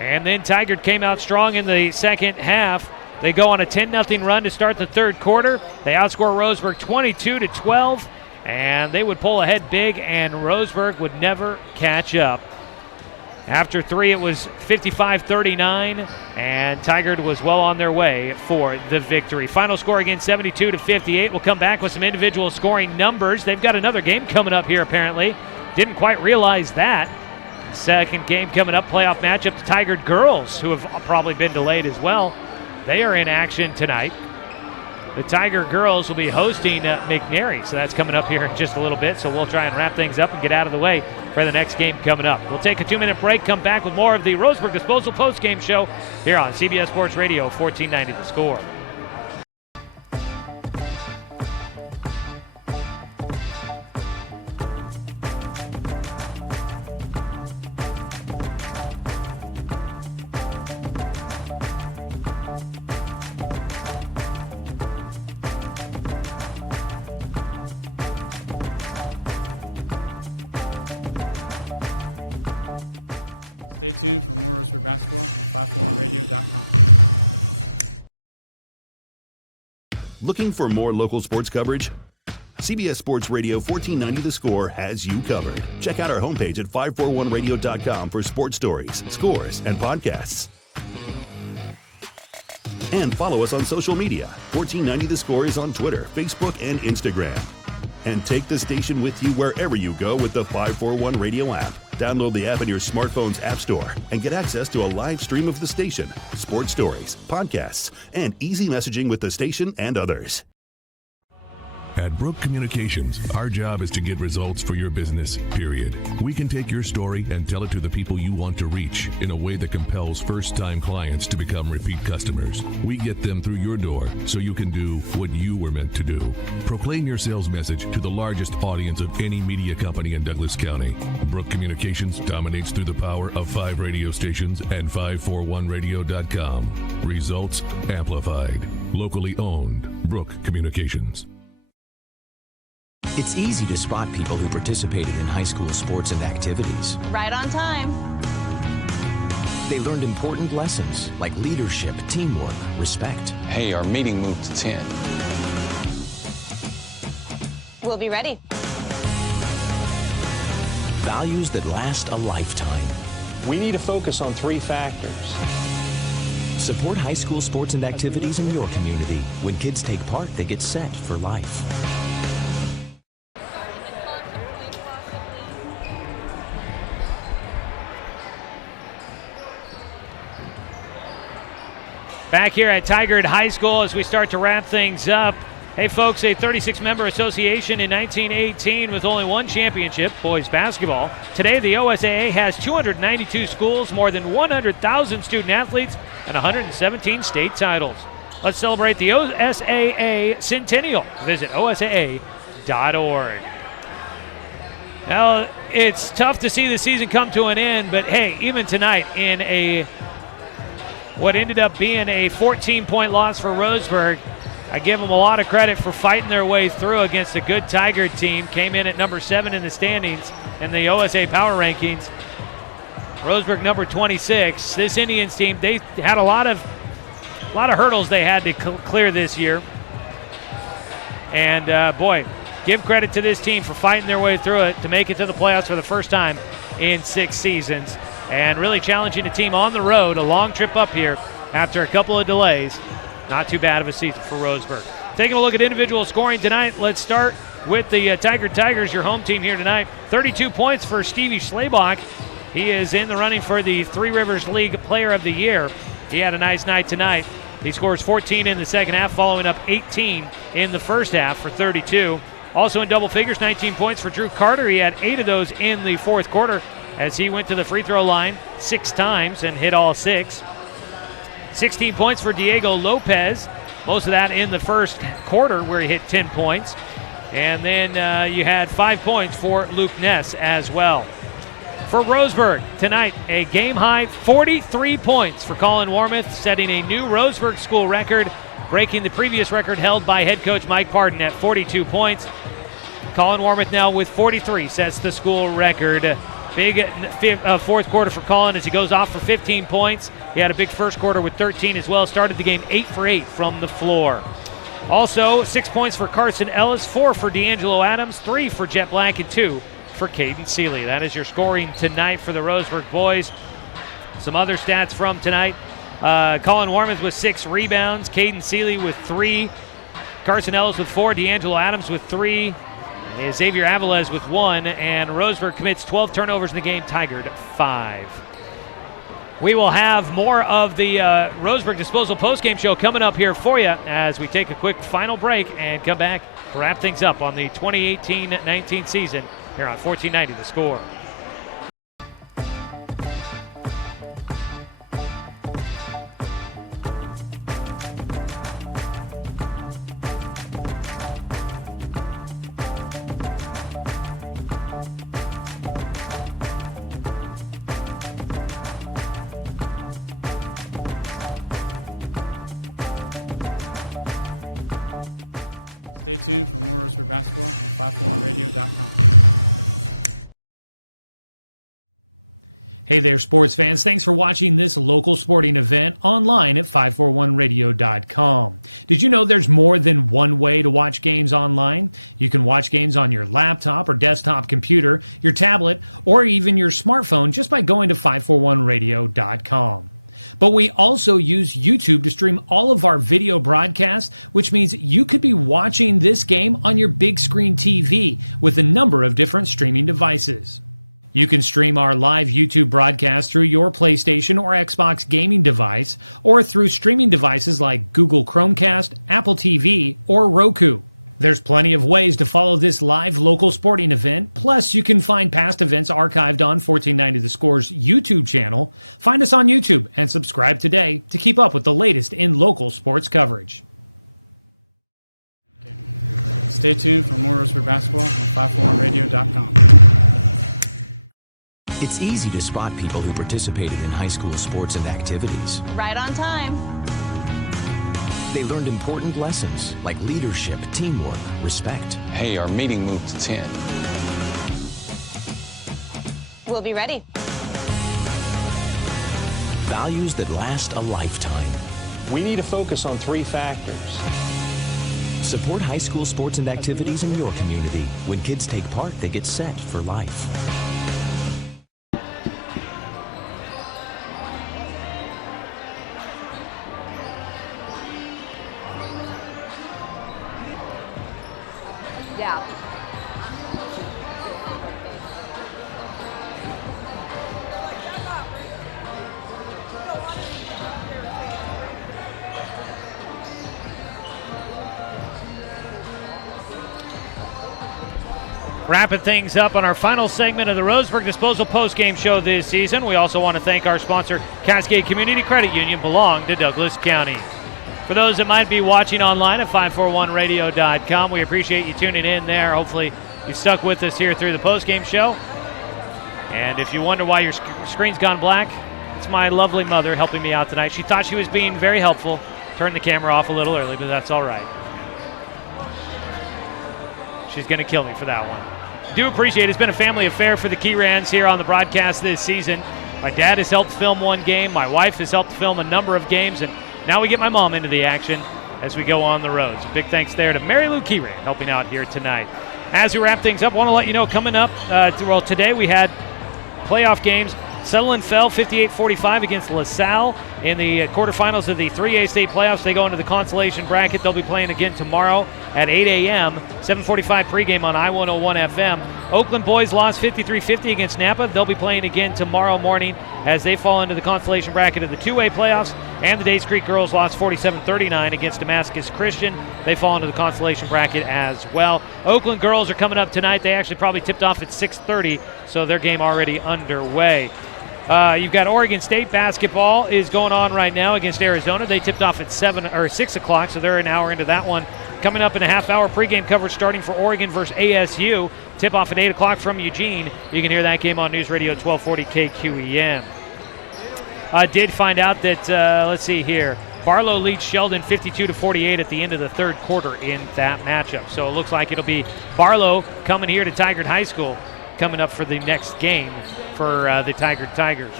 And then Tigard came out strong in the second half. They go on a 10-0 run to start the third quarter. They outscore Roseburg 22-12, and they would pull ahead big, and Roseburg would never catch up. After 3, it was 55-39, and Tigard was well on their way for the victory. Final score again, 72-58. We'll come back with some individual scoring numbers. They've got another game coming up here, apparently. Didn't quite realize that. Second game coming up, playoff matchup, the Tigard girls, who have probably been delayed as well. They are in action tonight. The Tigard girls will be hosting McNary, so that's coming up here in just a little bit. So we'll try and wrap things up and get out of the way for the next game coming up. We'll take a 2-minute break, come back with more of the Roseburg Disposal post-game show here on CBS Sports Radio 1490 The Score. Looking for more local sports coverage? CBS Sports Radio 1490 The Score has you covered. Check out our homepage at 541radio.com for sports stories, scores, and podcasts. And follow us on social media. 1490 The Score is on Twitter, Facebook, and Instagram. And take the station with you wherever you go with the 541 Radio app. Download the app in your smartphone's app store and get access to a live stream of the station, sports stories, podcasts, and easy messaging with the station and others. At Brook Communications, our job is to get results for your business, period. We can take your story and tell it to the people you want to reach in a way that compels first-time clients to become repeat customers. We get them through your door so you can do what you were meant to do. Proclaim your sales message to the largest audience of any media company in Douglas County. Brook Communications dominates through the power of 5 radio stations and 541radio.com. Results amplified. Locally owned. Brook Communications. It's easy to spot people who participated in high school sports and activities. Right on time. They learned important lessons like leadership, teamwork, respect. Hey, our meeting moved to 10. We'll be ready. Values that last a lifetime. We need to focus on 3 factors. Support high school sports and activities in your community. When kids take part, they get set for life. Back here at Tigard High School as we start to wrap things up. Hey folks, a 36-member association in 1918 with only 1 championship, boys basketball. Today the OSAA has 292 schools, more than 100,000 student athletes, and 117 state titles. Let's celebrate the OSAA Centennial. Visit osaa.org. Well, it's tough to see the season come to an end, but hey, even tonight in what ended up being a 14-point loss for Roseburg, I give them a lot of credit for fighting their way through against a good Tigard team. Came in at number 7 in the standings in the OSA Power Rankings. Roseburg number 26. This Indians team, they had a lot of hurdles they had to clear this year. And boy, give credit to this team for fighting their way through it to make it to the playoffs for the first time in 6 seasons. And really challenging the team on the road, a long trip up here after a couple of delays. Not too bad of a season for Roseburg. Taking a look at individual scoring tonight, let's start with the Tigard Tigers, your home team here tonight. 32 points for Stevie Schlebach. He is in the running for the Three Rivers League Player of the Year. He had a nice night tonight. He scores 14 in the second half, following up 18 in the first half for 32. Also in double figures, 19 points for Drew Carter. He had 8 of those in the fourth quarter as he went to the free throw line 6 times and hit all 6. 16 points for Diego Lopez, most of that in the first quarter where he hit 10 points. And then you had 5 points for Luke Ness as well. For Roseburg tonight, a game-high 43 points for Colin Warmoth, setting a new Roseburg school record, breaking the previous record held by head coach Mike Pardon at 42 points. Colin Warmoth now with 43 sets the school record. Big fourth quarter for Colin as he goes off for 15 points. He had a big first quarter with 13 as well. Started the game 8 for 8 from the floor. Also, 6 points for Carson Ellis, 4 for D'Angelo Adams, 3 for Jet Black, and 2 for Caden Seeley. That is your scoring tonight for the Roseburg boys. Some other stats from tonight. Colin Warmoth with 6 rebounds, Caden Seeley with 3, Carson Ellis with 4, D'Angelo Adams with 3, Xavier Avilés with 1, and Roseburg commits 12 turnovers in the game, Tigard 5. We will have more of the Roseburg Disposal postgame show coming up here for you as we take a quick final break and come back to wrap things up on the 2018-19 season here on 1490 The Score. Sports fans, thanks for watching this local sporting event online at 541radio.com. Did you know there's more than one way to watch games online? You can watch games on your laptop or desktop computer, your tablet, or even your smartphone just by going to 541radio.com. But we also use YouTube to stream all of our video broadcasts, which means you could be watching this game on your big screen TV with a number of different streaming devices. You can stream our live YouTube broadcast through your PlayStation or Xbox gaming device or through streaming devices like Google Chromecast, Apple TV, or Roku. There's plenty of ways to follow this live local sporting event. Plus, you can find past events archived on 1490 The Score's YouTube channel. Find us on YouTube and subscribe today to keep up with the latest in local sports coverage. Stay tuned for more Roseburg basketball from 541radio.com. It's easy to spot people who participated in high school sports and activities. Right on time. They learned important lessons like leadership, teamwork, respect. Hey, our meeting moved to 10. We'll be ready. Values that last a lifetime. We need to focus on 3 factors. Support high school sports and activities in your community. When kids take part, they get set for life. Yeah. Wrapping things up on our final segment of the Roseburg Disposal postgame show this season. We also want to thank our sponsor, Cascade Community Credit Union, belong to Douglas County. For those that might be watching online at 541radio.com, we appreciate you tuning in there. Hopefully you stuck with us here through the postgame show. And if you wonder why your screen's gone black, it's my lovely mother helping me out tonight. She thought she was being very helpful. Turned the camera off a little early, but that's all right. She's going to kill me for that one. Do appreciate it. It's been a family affair for the Keyrans here on the broadcast this season. My dad has helped film one game. My wife has helped film a number of games. And now we get my mom into the action as we go on the road. So big thanks there to Mary Lou Keyran helping out here tonight. As we wrap things up, I want to let you know coming up, today we had playoff games. Sutherland fell 58-45 against LaSalle in the quarterfinals of the 3A state playoffs. They go into the consolation bracket. They'll be playing again tomorrow at 8 a.m., 7:45 pregame on I-101 FM. Oakland boys lost 53-50 against Napa. They'll be playing again tomorrow morning as they fall into the consolation bracket of the 2A playoffs. And the Days Creek girls lost 47-39 against Damascus Christian. They fall into the consolation bracket as well. Oakland girls are coming up tonight. They actually probably tipped off at 6:30, so their game already underway. You've got Oregon State basketball is going on right now against Arizona. They tipped off at 6 o'clock, so they're an hour into that one. Coming up in a half-hour pregame coverage starting for Oregon versus ASU. Tip-off at 8 o'clock from Eugene. You can hear that game on News Radio 1240 KQEN. I did find out that, let's see here, Barlow leads Sheldon 52-48 at the end of the third quarter in that matchup. So it looks like it'll be Barlow coming here to Tigard High School coming up for the next game for the Tigard Tigers.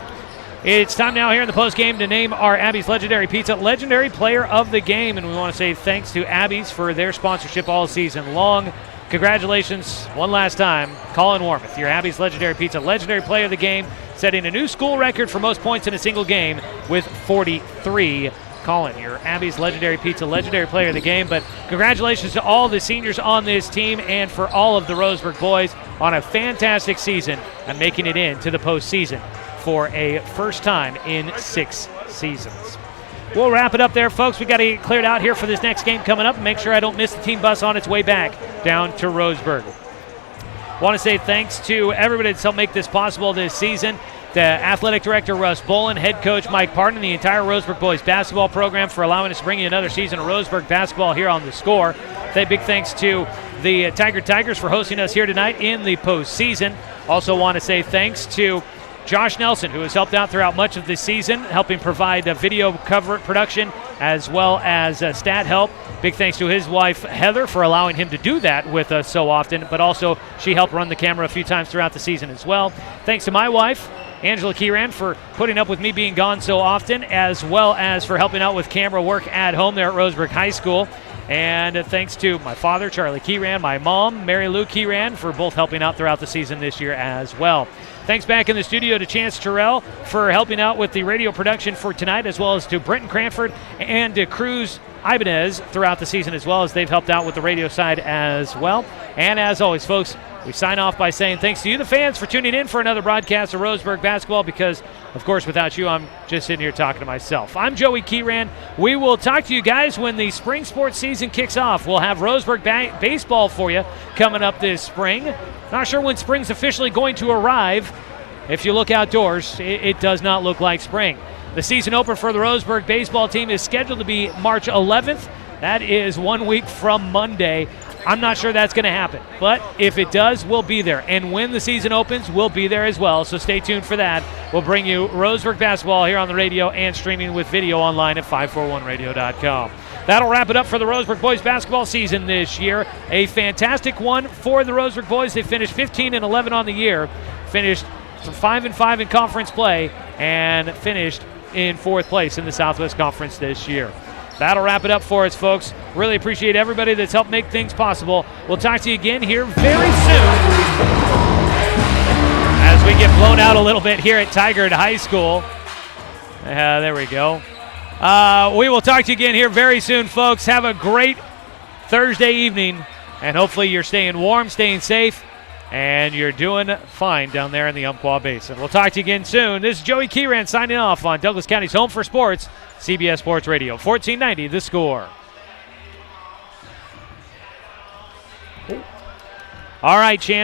It's time now here in the postgame to name our Abby's Legendary Pizza Legendary Player of the Game, and we want to say thanks to Abby's for their sponsorship all season long. Congratulations one last time, Colin Warmouth, your Abby's Legendary Pizza Legendary Player of the Game, setting a new school record for most points in a single game with 43. Colin, your Abby's Legendary Pizza Legendary Player of the Game. But congratulations to all the seniors on this team and for all of the Roseburg boys on a fantastic season and making it into the postseason for a first time in 6 seasons. We'll wrap it up there, folks. We got to get cleared out here for this next game coming up and make sure I don't miss the team bus on its way back down to Roseburg. Want to say thanks to everybody that's helped make this possible this season. The athletic director, Russ Bolin, head coach, Mike Parton, and the entire Roseburg boys basketball program for allowing us to bring you another season of Roseburg basketball here on The Score. Big thanks to the Tigard Tigers for hosting us here tonight in the postseason. Also want to say thanks to Josh Nelson, who has helped out throughout much of this season, helping provide video cover production as well as stat help. Big thanks to his wife, Heather, for allowing him to do that with us so often, but also she helped run the camera a few times throughout the season as well. Thanks to my wife, Angela Keyran, for putting up with me being gone so often, as well as for helping out with camera work at home there at Roseburg High School. And thanks to my father, Charlie Keyran, my mom, Mary Lou Keyran, for both helping out throughout the season this year as well. Thanks back in the studio to Chance Terrell for helping out with the radio production for tonight, as well as to Brenton Cranford and to Cruz Ibanez throughout the season as well, as they've helped out with the radio side as well. And as always, folks, we sign off by saying thanks to you, the fans, for tuning in for another broadcast of Roseburg basketball, because, of course, without you, I'm just sitting here talking to myself. I'm Joey Kieran. We will talk to you guys when the spring sports season kicks off. We'll have Roseburg baseball for you coming up this spring. Not sure when spring's officially going to arrive. If you look outdoors, it does not look like spring. The season opener for the Roseburg baseball team is scheduled to be March 11th. That is 1 week from Monday. I'm not sure that's going to happen, but if it does, we'll be there. And when the season opens, we'll be there as well, so stay tuned for that. We'll bring you Roseburg basketball here on the radio and streaming with video online at 541radio.com. That'll wrap it up for the Roseburg boys basketball season this year. A fantastic one for the Roseburg boys. They finished 15-11 on the year, finished 5-5 in conference play, and finished in 4th place in the Southwest Conference this year. That'll wrap it up for us, folks. Really appreciate everybody that's helped make things possible. We'll talk to you again here very soon as we get blown out a little bit here at Tigard High School. There we go. We will talk to you again here very soon, folks. Have a great Thursday evening, and hopefully you're staying warm, staying safe, and you're doing fine down there in the Umpqua Basin. We'll talk to you again soon. This is Joey Kieran signing off on Douglas County's Home for Sports, CBS Sports Radio, 1490 The Score. All right, Chan.